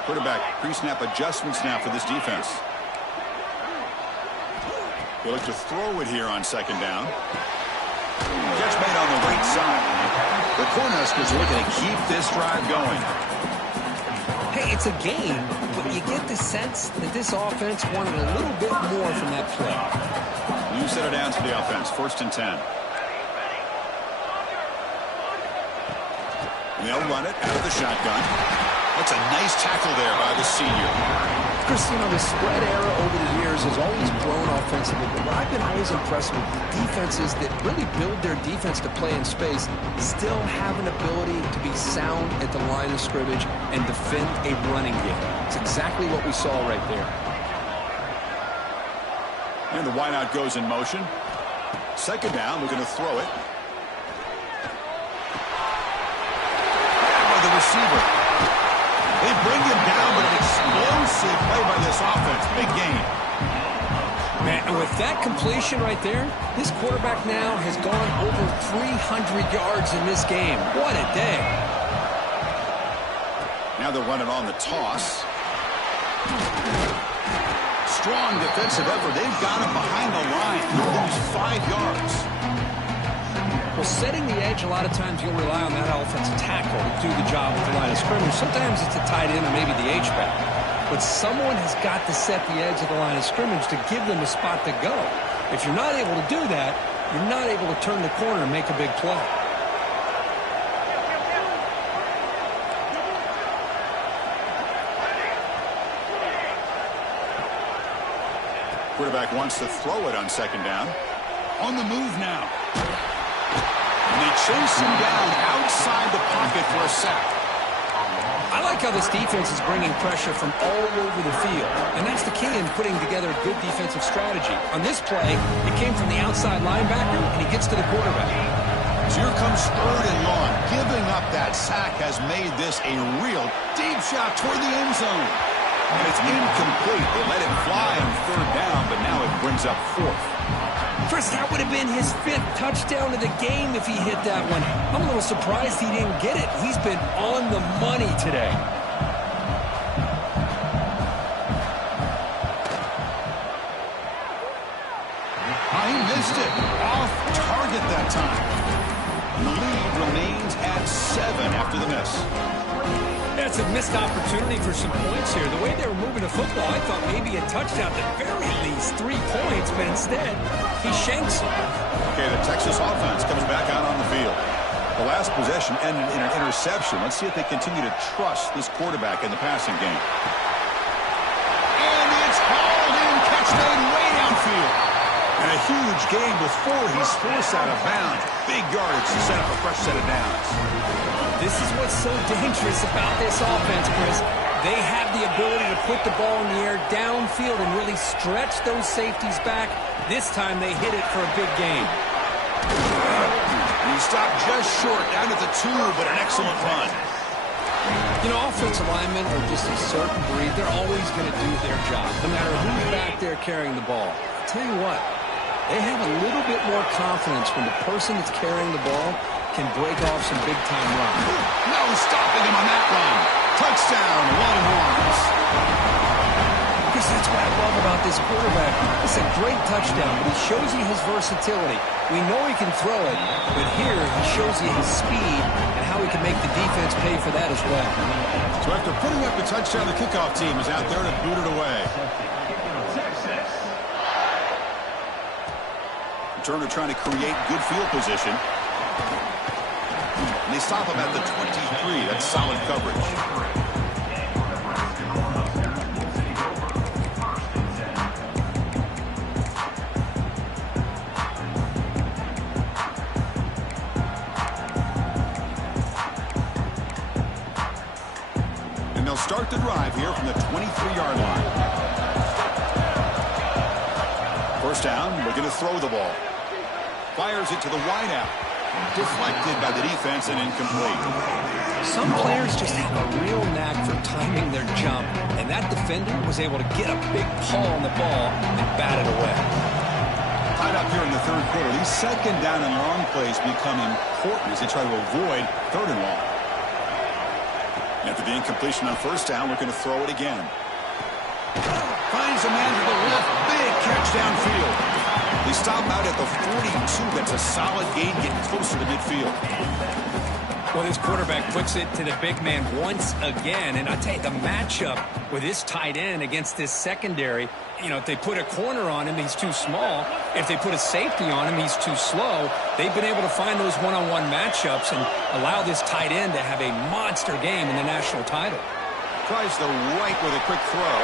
Quarterback pre-snap adjustments now for this defense. They look to throw it here on second down. Catch made on the right side. The Cornhuskers are looking to keep this drive going. Hey, it's a game, but you get the sense that this offense wanted a little bit more from that play. You set it down to the offense. First and 10. And they'll run it out of the shotgun. That's a nice tackle there by the senior. Chris, you know, the spread era over the years has always grown offensively, but what I've been always impressed with, defenses that really build their defense to play in space still have an ability to be sound at the line of scrimmage and defend a running game. It's exactly what we saw right there. And the wideout goes in motion. Second down, looking to throw it. And with the receiver. They bring him down, but an explosive play by this offense. Big game. Man, and with that completion right there, this quarterback now has gone over 300 yards in this game. What a day. Now they're running on the toss. Strong defensive effort. They've got him behind the line. He'll lose 5 yards. Well, setting the edge, a lot of times you'll rely on that offensive tackle to do the job at the line of scrimmage. Sometimes it's a tight end or maybe the H-back. But someone has got to set the edge of the line of scrimmage to give them a spot to go. If you're not able to do that, you're not able to turn the corner and make a big play. Quarterback wants to throw it on second down. On the move now. And they chase him down outside the pocket for a sack. I like how this defense is bringing pressure from all over the field. And that's the key in putting together a good defensive strategy. On this play, it came from the outside linebacker, and he gets to the quarterback. So here comes 3rd and long. Giving up that sack has made this a real deep shot toward the end zone. And it's incomplete. They let it fly on 3rd down, but now it brings up 4th. Chris, that would have been his 5th touchdown of the game if he hit that one. I'm a little surprised he didn't get it. He's been on the money today. He missed it. Off target that time. The lead remains at 7 after the miss. That's a missed opportunity for some points here. The way they were moving the football, I thought maybe a touchdown, at the very least 3 points, but instead, he shanks it. Okay, the Texas offense comes back out on the field. The last possession ended in an interception. Let's see if they continue to trust this quarterback in the passing game. And it's hauled in, catch made way downfield. And a huge gain before he's forced out of bounds. Big yardage to set up a fresh set of downs. This is what's so dangerous about this offense, Chris. They have the ability to put the ball in the air downfield and really stretch those safeties back. This time they hit it for a big gain. And he stopped just short, down at the 2, but an excellent run. You know, offensive linemen are just a certain breed. They're always going to do their job, no matter who's back there carrying the ball. I'll tell you what, they have a little bit more confidence when the person that's carrying the ball can break off some big-time runs. No stopping him on that run. Touchdown, Longhorns. Because that's what I love about this quarterback. It's a great touchdown, but he shows you his versatility. We know he can throw it, but here he shows you his speed and how he can make the defense pay for that as well. So after putting up the touchdown, the kickoff team is out there to boot it away. Turner trying to create good field position. And they stop him at the 23. That's solid coverage. And they'll start the drive here from the 23-yard line. First down, looking to throw the ball. Fires it to the wideout. Deflected by the defense and incomplete. Some players just have a real knack for timing their jump, and that defender was able to get a big paw on the ball and bat it away. Tied up here in the 3rd quarter. These second down and long plays become important as they try to avoid 3rd and long. After the incompletion on first down, looking to throw it again. Finds a man to the left. Big catch downfield. They stop out at the 42. That's a solid gain, getting closer to midfield. Well, this quarterback puts it to the big man once again. And I tell you, the matchup with this tight end against this secondary, you know, if they put a corner on him, he's too small. If they put a safety on him, he's too slow. They've been able to find those one-on-one matchups and allow this tight end to have a monster game in the national title. Tries the right with a quick throw.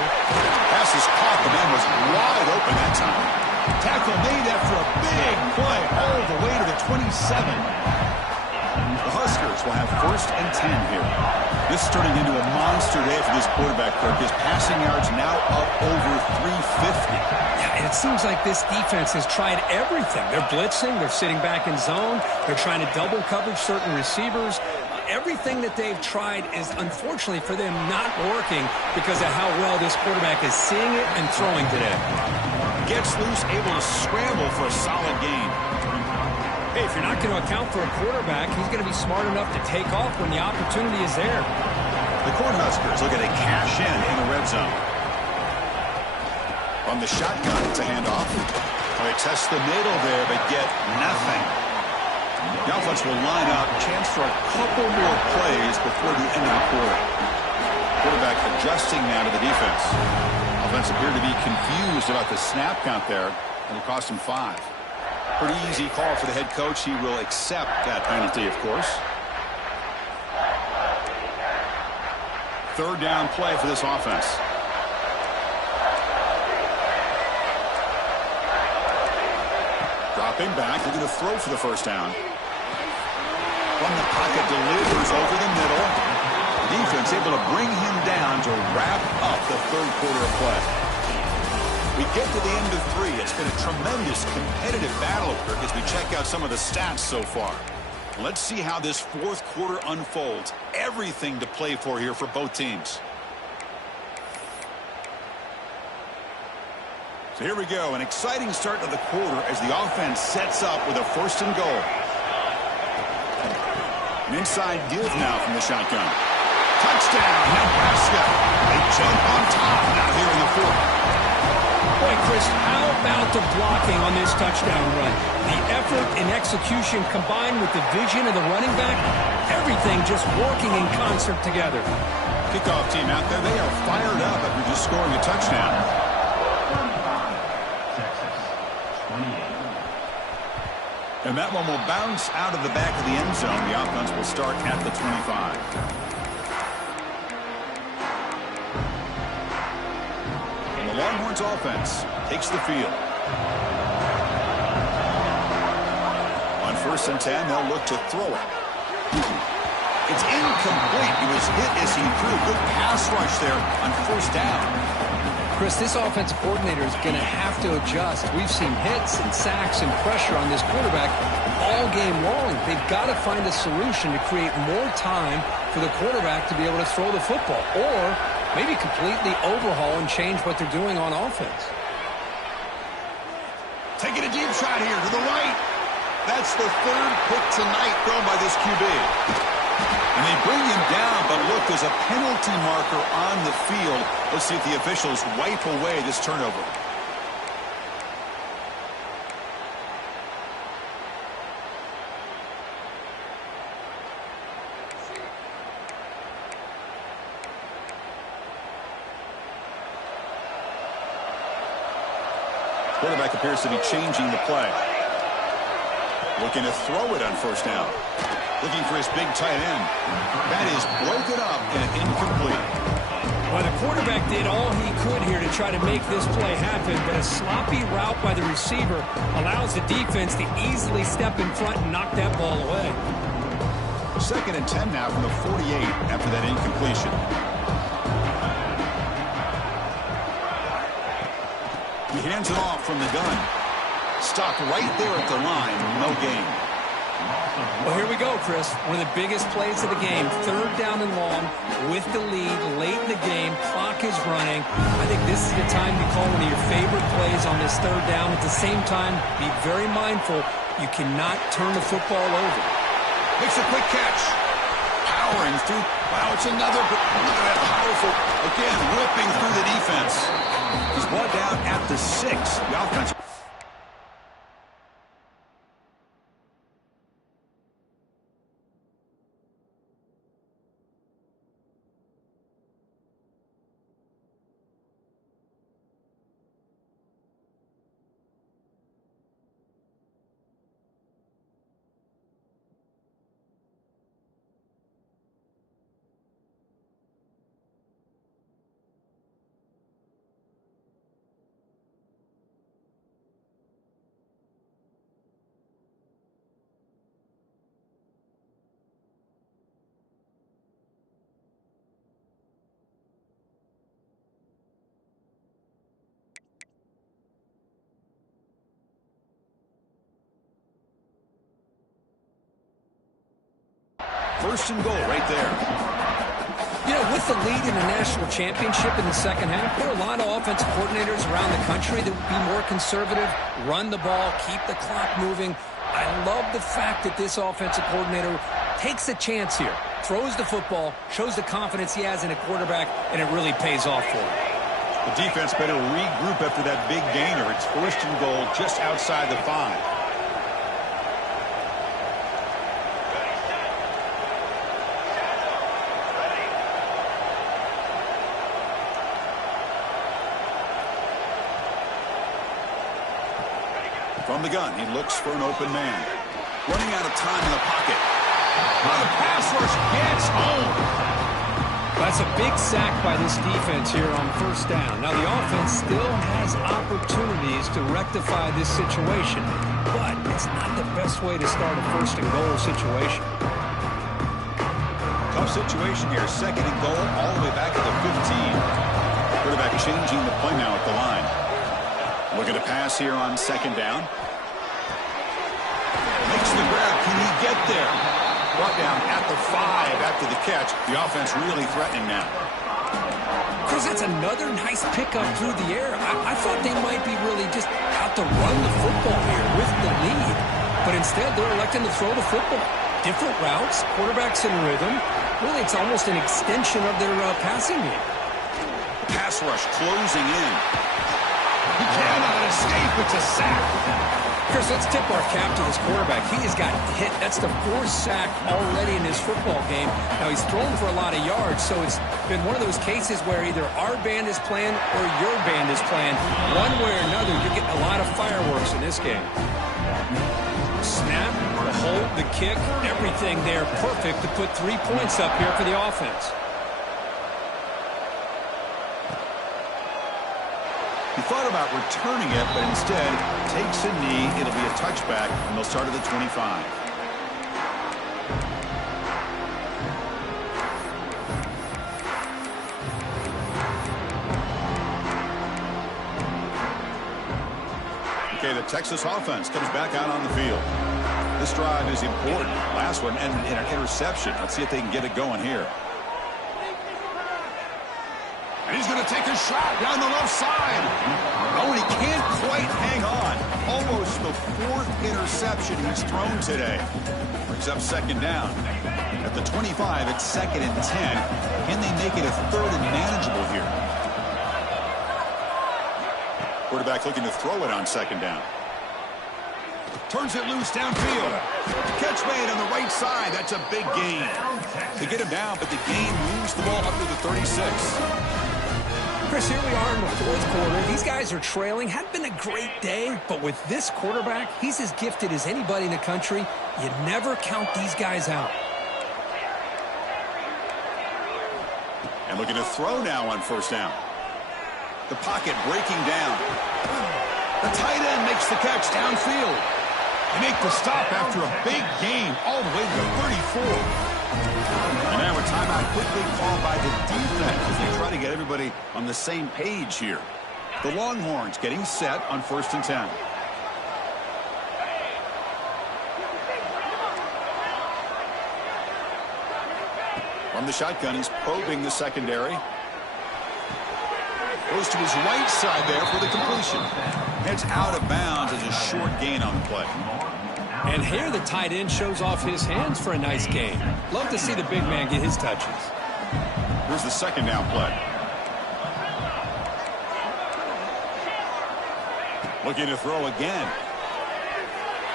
Pass is caught. The man was wide open that time. Tackle made after a big play all the way to the 27. The Huskers will have 1st and 10 here. This is turning into a monster day for this quarterback, Kirk. His passing yards now up over 350. Yeah, and it seems like this defense has tried everything. They're blitzing. They're sitting back in zone. They're trying to double coverage certain receivers. everything that they've tried is, unfortunately for them, not working because of how well this quarterback is seeing it and throwing today. Gets loose, able to scramble for a solid gain. Hey, if you're not going to account for a quarterback, he's going to be smart enough to take off when the opportunity is there. The Cornhuskers looking to cash in the red zone. On the shotgun, it's a handoff. They test the middle there, but get nothing. The offense will line up. Chance for a couple more plays before the end of the quarter. Quarterback adjusting now to the defense. Offense appeared to be confused about the snap count there, and it cost him 5. Pretty easy call for the head coach. He will accept that penalty, of course. Third down play for this offense. Dropping back, looking to throw for the first down. From the pocket, delivers over the middle. The defense able to bring him down to wrap up the third quarter of play. We get to the end of 3. It's been a tremendous competitive battle as we check out some of the stats so far. Let's see how this fourth quarter unfolds. Everything to play for here for both teams. So here we go. An exciting start to the quarter as the offense sets up with a first and goal. An inside give now from the shotgun. Touchdown, Nebraska. They jump on top now here in the fourth. Boy, Chris, how about the blocking on this touchdown run? The effort and execution combined with the vision of the running back, everything just working in concert together. Kickoff team out there, they are fired up after just scoring a touchdown. And that one will bounce out of the back of the end zone. The offense will start at the 25. And the Longhorns offense takes the field. On first and 10, they'll look to throw it. It's incomplete. He was hit as he threw. Good pass rush there on first down. Chris, this offensive coordinator is going to have to adjust. We've seen hits and sacks and pressure on this quarterback all game long. They've got to find a solution to create more time for the quarterback to be able to throw the football, or maybe completely overhaul and change what they're doing on offense. Taking a deep shot here to the right. That's the third pick tonight thrown by this QB. And they bring him down, but look, there's a penalty marker on the field. Let's see if the officials wipe away this turnover. Quarterback appears to be changing the play. Looking to throw it on first down. Looking for his big tight end. That is broken up and incomplete. Well, the quarterback did all he could here to try to make this play happen, but a sloppy route by the receiver allows the defense to easily step in front and knock that ball away. Second and 10 now from the 48 after that incompletion. He hands it off from the gun. Stopped right there at the line. No gain. Well, here we go, Chris. One of the biggest plays of the game. Third down and long with the lead late in the game. Clock is running. I think this is the time to call one of your favorite plays on this third down. At the same time, be very mindful. You cannot turn the football over. Makes a quick catch. Powering through. Wow, it's another. Look at that powerful. Again, whipping through the defense. He's brought down at the 6. The offense. First and goal right there. You know, with the lead in the national championship in the second half, there are a lot of offensive coordinators around the country that would be more conservative, run the ball, keep the clock moving. I love the fact that this offensive coordinator takes a chance here, throws the football, shows the confidence he has in a quarterback, and it really pays off for him. The defense better regroup after that big gainer. It's first and goal just outside the 5. From the gun, he looks for an open man. Running out of time in the pocket. The pass rush gets home. That's a big sack by this defense here on first down. Now, the offense still has opportunities to rectify this situation, but it's not the best way to start a first and goal situation. Tough situation here. Second and goal all the way back to the 15. Quarterback changing the play now at the line. Look at a pass here on second down. Makes the grab. Can he get there? Brought down at the 5 after the catch. The offense really threatening now. Chris, that's another nice pickup through the air. I thought they might be really just out to run the football here with the lead. But instead, they're electing to throw the football. Different routes, quarterbacks in rhythm. Really, it's almost an extension of their passing game. Pass rush closing in. He cannot escape. It's a sack. Chris, let's tip our cap to this quarterback. He has got hit. That's the 4th sack already in his football game. Now, he's thrown for a lot of yards, so it's been one of those cases where either our band is playing or your band is playing. One way or another, you're getting a lot of fireworks in this game. Snap, the hold, the kick, everything there perfect to put 3 points up here for the offense. He thought about returning it, but instead takes a knee. It'll be a touchback, and they'll start at the 25. Okay, the Texas offense comes back out on the field. This drive is important. Last one ended in an interception. Let's see if they can get it going here. And he's going to take a shot down the left side. Oh, and he can't quite hang on. Almost the 4th interception he's thrown today. Brings up second down. At the 25, it's 2nd and 10. Can they make it a 3rd and manageable here? Quarterback looking to throw it on second down. Turns it loose downfield. Catch made on the right side. That's a big gain. They get him down, but the gain moves the ball up to the 36. Chris, here we are in the 4th quarter. These guys are trailing. Hadn't been a great day, but with this quarterback, he's as gifted as anybody in the country. You never count these guys out. And looking to throw now on first down. The pocket breaking down. The tight end makes the catch downfield. They make the stop after a big gain all the way to the 34. And now a timeout quickly called by the defense as they try to get everybody on the same page here. The Longhorns getting set on 1st and 10. From the shotgun, he's probing the secondary. Goes to his right side there for the completion. Heads out of bounds as a short gain on the play. And here the tight end shows off his hands for a nice gain. Love to see the big man get his touches. Here's the second down play. Looking to throw again.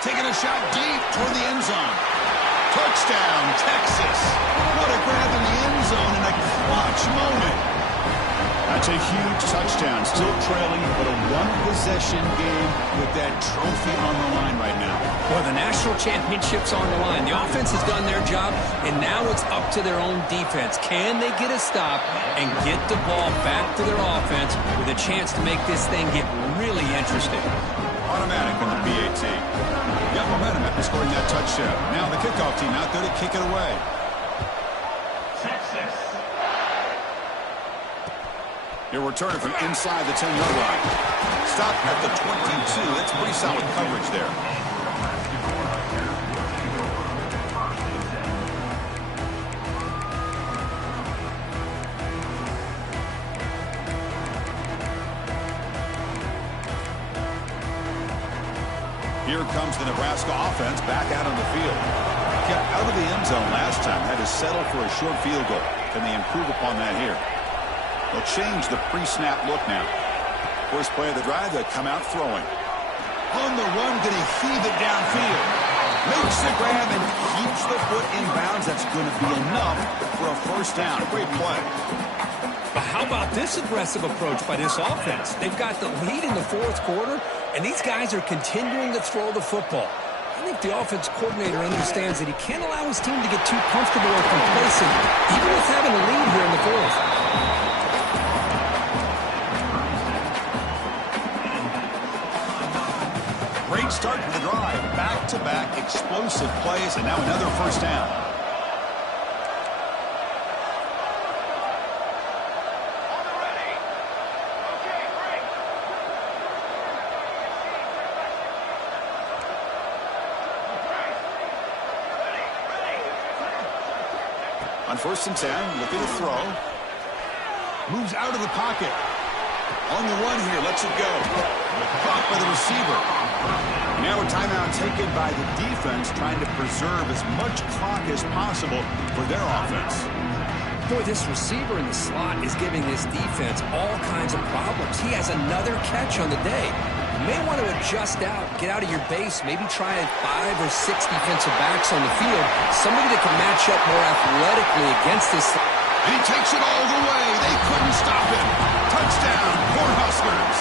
Taking a shot deep toward the end zone. Touchdown, Texas. What a grab in the end zone in a clutch moment. That's a huge touchdown. Still trailing, but a one-possession game with that trophy on the line right now. Well, the national championship's on the line. The offense has done their job, and now it's up to their own defense. Can they get a stop and get the ball back to their offense with a chance to make this thing get really interesting? Automatic on the PAT. Got momentum after scoring that touchdown. Now the kickoff team out there to kick it away. He'll return it from inside the 10-yard line. Stop at the 22. That's pretty solid coverage there. Here comes the Nebraska offense back out on the field. Kept out of the end zone last time. Had to settle for a short field goal. Can they improve upon that here? They'll change the pre-snap look now. First play of the drive, they'll come out throwing. On the run, going to heave it downfield. Makes the grab and keeps the foot in bounds. That's going to be enough for a first down. A great play. But how about this aggressive approach by this offense? They've got the lead in the fourth quarter, and these guys are continuing to throw the football. I think the offense coordinator understands that he can't allow his team to get too comfortable or complacent, even with having a lead here in the fourth. Great start to the drive. Back-to-back explosive plays, and now another first down. On first and 10, looking to throw. Moves out of the pocket. On the run here, lets it go. Caught by the receiver. Now a timeout taken by the defense, trying to preserve as much clock as possible for their offense. Boy, this receiver in the slot is giving this defense all kinds of problems. He has another catch on the day. You may want to adjust out, get out of your base, maybe try 5 or 6 defensive backs on the field, somebody that can match up more athletically against this. And he takes it all the way. They couldn't stop him. Touchdown, Cornhuskers.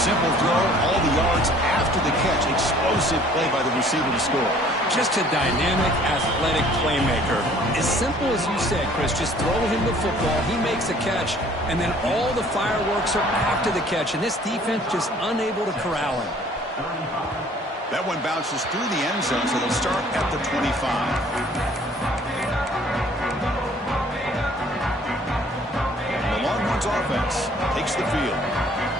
Simple throw, all the yards after the catch. Explosive play by the receiver to score. Just a dynamic, athletic playmaker. As simple as you said, Chris, just throw him the football, he makes a catch, and then all the fireworks are after the catch, and this defense just unable to corral him. That one bounces through the end zone, so they'll start at the 25. The Longhorns offense takes the field.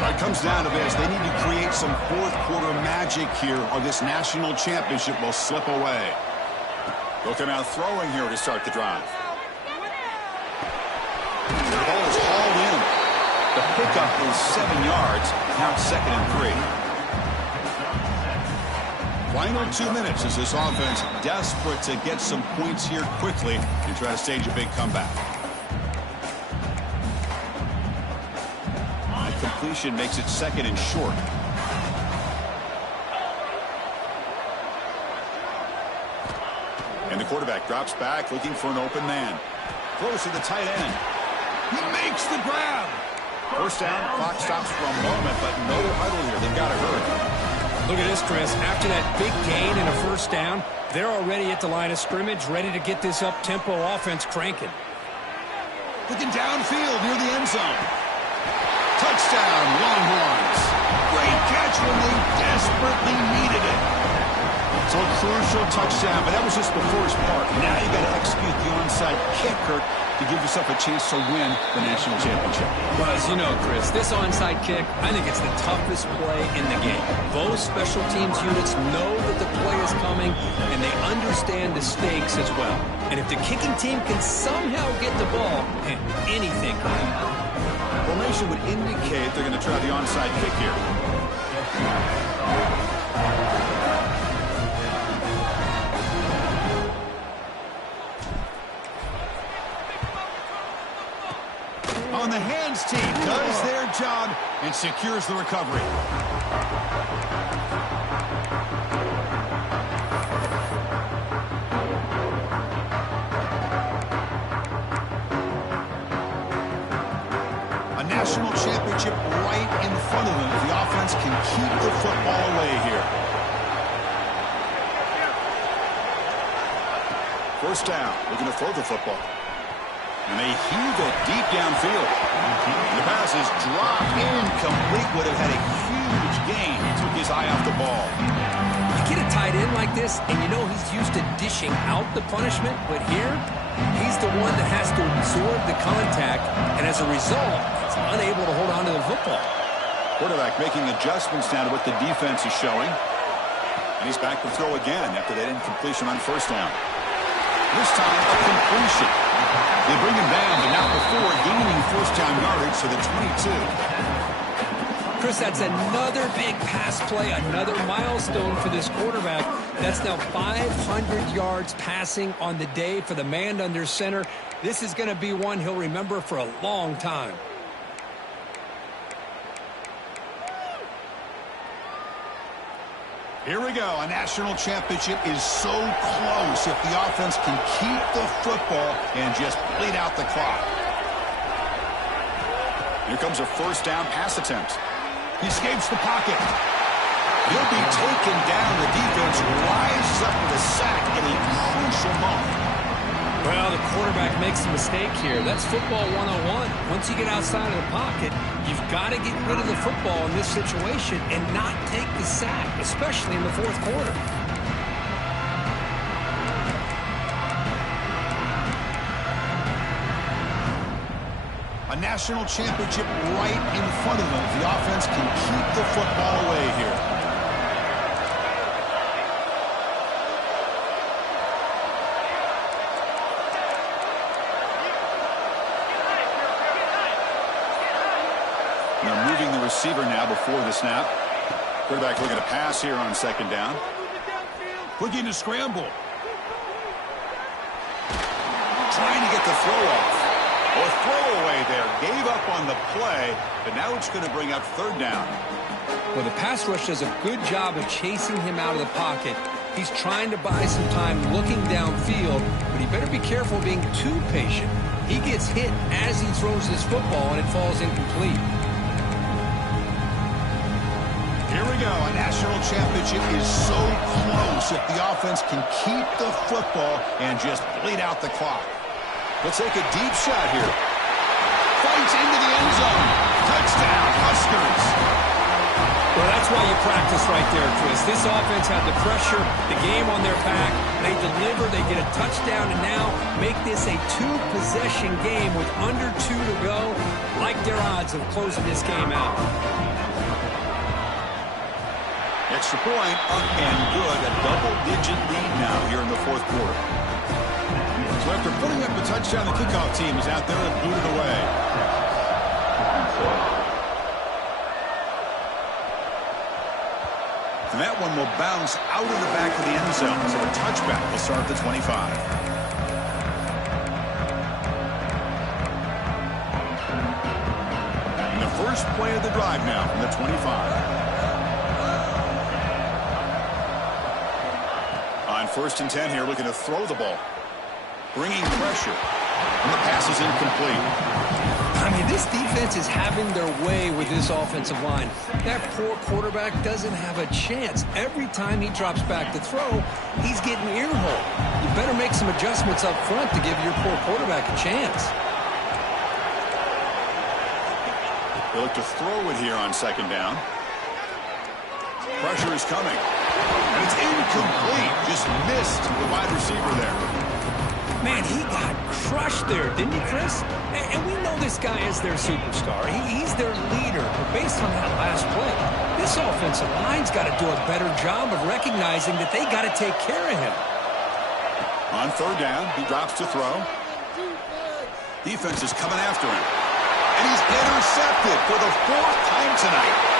It comes down to this. They need to create some fourth quarter magic here, or this national championship will slip away. They'll come out throwing here to start the drive. The ball is hauled in. The pickup is 7 yards. Now it's 2nd and 3. Final 2 minutes as this offense desperate to get some points here quickly and try to stage a big comeback. Completion makes it 2nd and short. And the quarterback drops back looking for an open man. Throws to the tight end. He makes the grab. First down, clock stops for a moment, but no huddle here. They've got to hurry. Look at this, Chris. After that big gain and a first down, they're already at the line of scrimmage, ready to get this up-tempo offense cranking. Looking downfield near the end zone. Touchdown, Longhorns. Great catch when they desperately needed it. So a crucial touchdown, but that was just the first part. Now you got to execute the onside kick, Kurt, to give yourself a chance to win the national championship. Well, as you know, Chris, this onside kick, I think it's the toughest play in the game. Both special teams units know that the play is coming, and they understand the stakes as well. And if the kicking team can somehow get the ball, anything can happen. Formation would indicate they're going to try the onside kick here. On the hands team does their job and secures the recovery. National championship right in front of them if the offense can keep the football away here. First down, looking to throw the football. And they heave it deep downfield. The pass is dropped incomplete. Would have had a huge gain. Took his eye off the ball. You get a tight end like this, and you know he's used to dishing out the punishment, but here, he's the one that has to absorb the contact, and as a result, he's unable to hold on to the football. Quarterback making adjustments now to what the defense is showing. And he's back to throw again after that incompletion on first down. This time, a completion. They bring him down, but not before gaining first down yardage to the 22. Chris, that's another big pass play, another milestone for this quarterback. That's now 500 yards passing on the day for the man under center. This is going to be one he'll remember for a long time. Here we go. A national championship is so close if the offense can keep the football and just bleed out the clock. Here comes a first down pass attempt. He escapes the pocket. He'll be taken down. The defense rises up with a sack in a crucial moment. Well, the quarterback makes a mistake here. That's football 101. Once you get outside of the pocket, you've got to get rid of the football in this situation and not take the sack, especially in the fourth quarter. A national championship right in front of them. The offense can keep the football away here. They're moving the receiver now before the snap. Quarterback looking to pass here on second down. Looking to scramble. Trying to get the throw off. Or throwaway there. Gave up on the play, but now it's going to bring up third down. Well, the pass rush does a good job of chasing him out of the pocket. He's trying to buy some time looking downfield, but he better be careful being too patient. He gets hit as he throws his football, and it falls incomplete. Here we go. A national championship is so close if the offense can keep the football and just bleed out the clock. Let's take a deep shot here. Fights into the end zone. Touchdown, Huskers. Well, that's why you practice right there, Chris. This offense had the pressure, the game on their back. They deliver, they get a touchdown, and now make this a two-possession game with under 2 to go. Like their odds of closing this game out. Extra point, up and good. A double-digit lead now here in the fourth quarter. So after putting up a touchdown, the kickoff team is out there and booted away. And that one will bounce out of the back of the end zone. So a touchback will start at the 25. And the first play of the drive now from the 25. On 1st and 10 here, looking to throw the ball. Bringing pressure. And the pass is incomplete. I mean, this defense is having their way with this offensive line. That poor quarterback doesn't have a chance. Every time he drops back to throw, he's getting earholed. You better make some adjustments up front to give your poor quarterback a chance. They look to throw it here on second down. Pressure is coming. And it's incomplete. Just missed the wide receiver there. Man, he got crushed there, didn't he, Chris? And we know this guy is their superstar. He's their leader. But based on that last play, this offensive line's got to do a better job of recognizing that they got to take care of him. On third down, he drops to throw. Defense is coming after him. And he's intercepted for the 4th time tonight.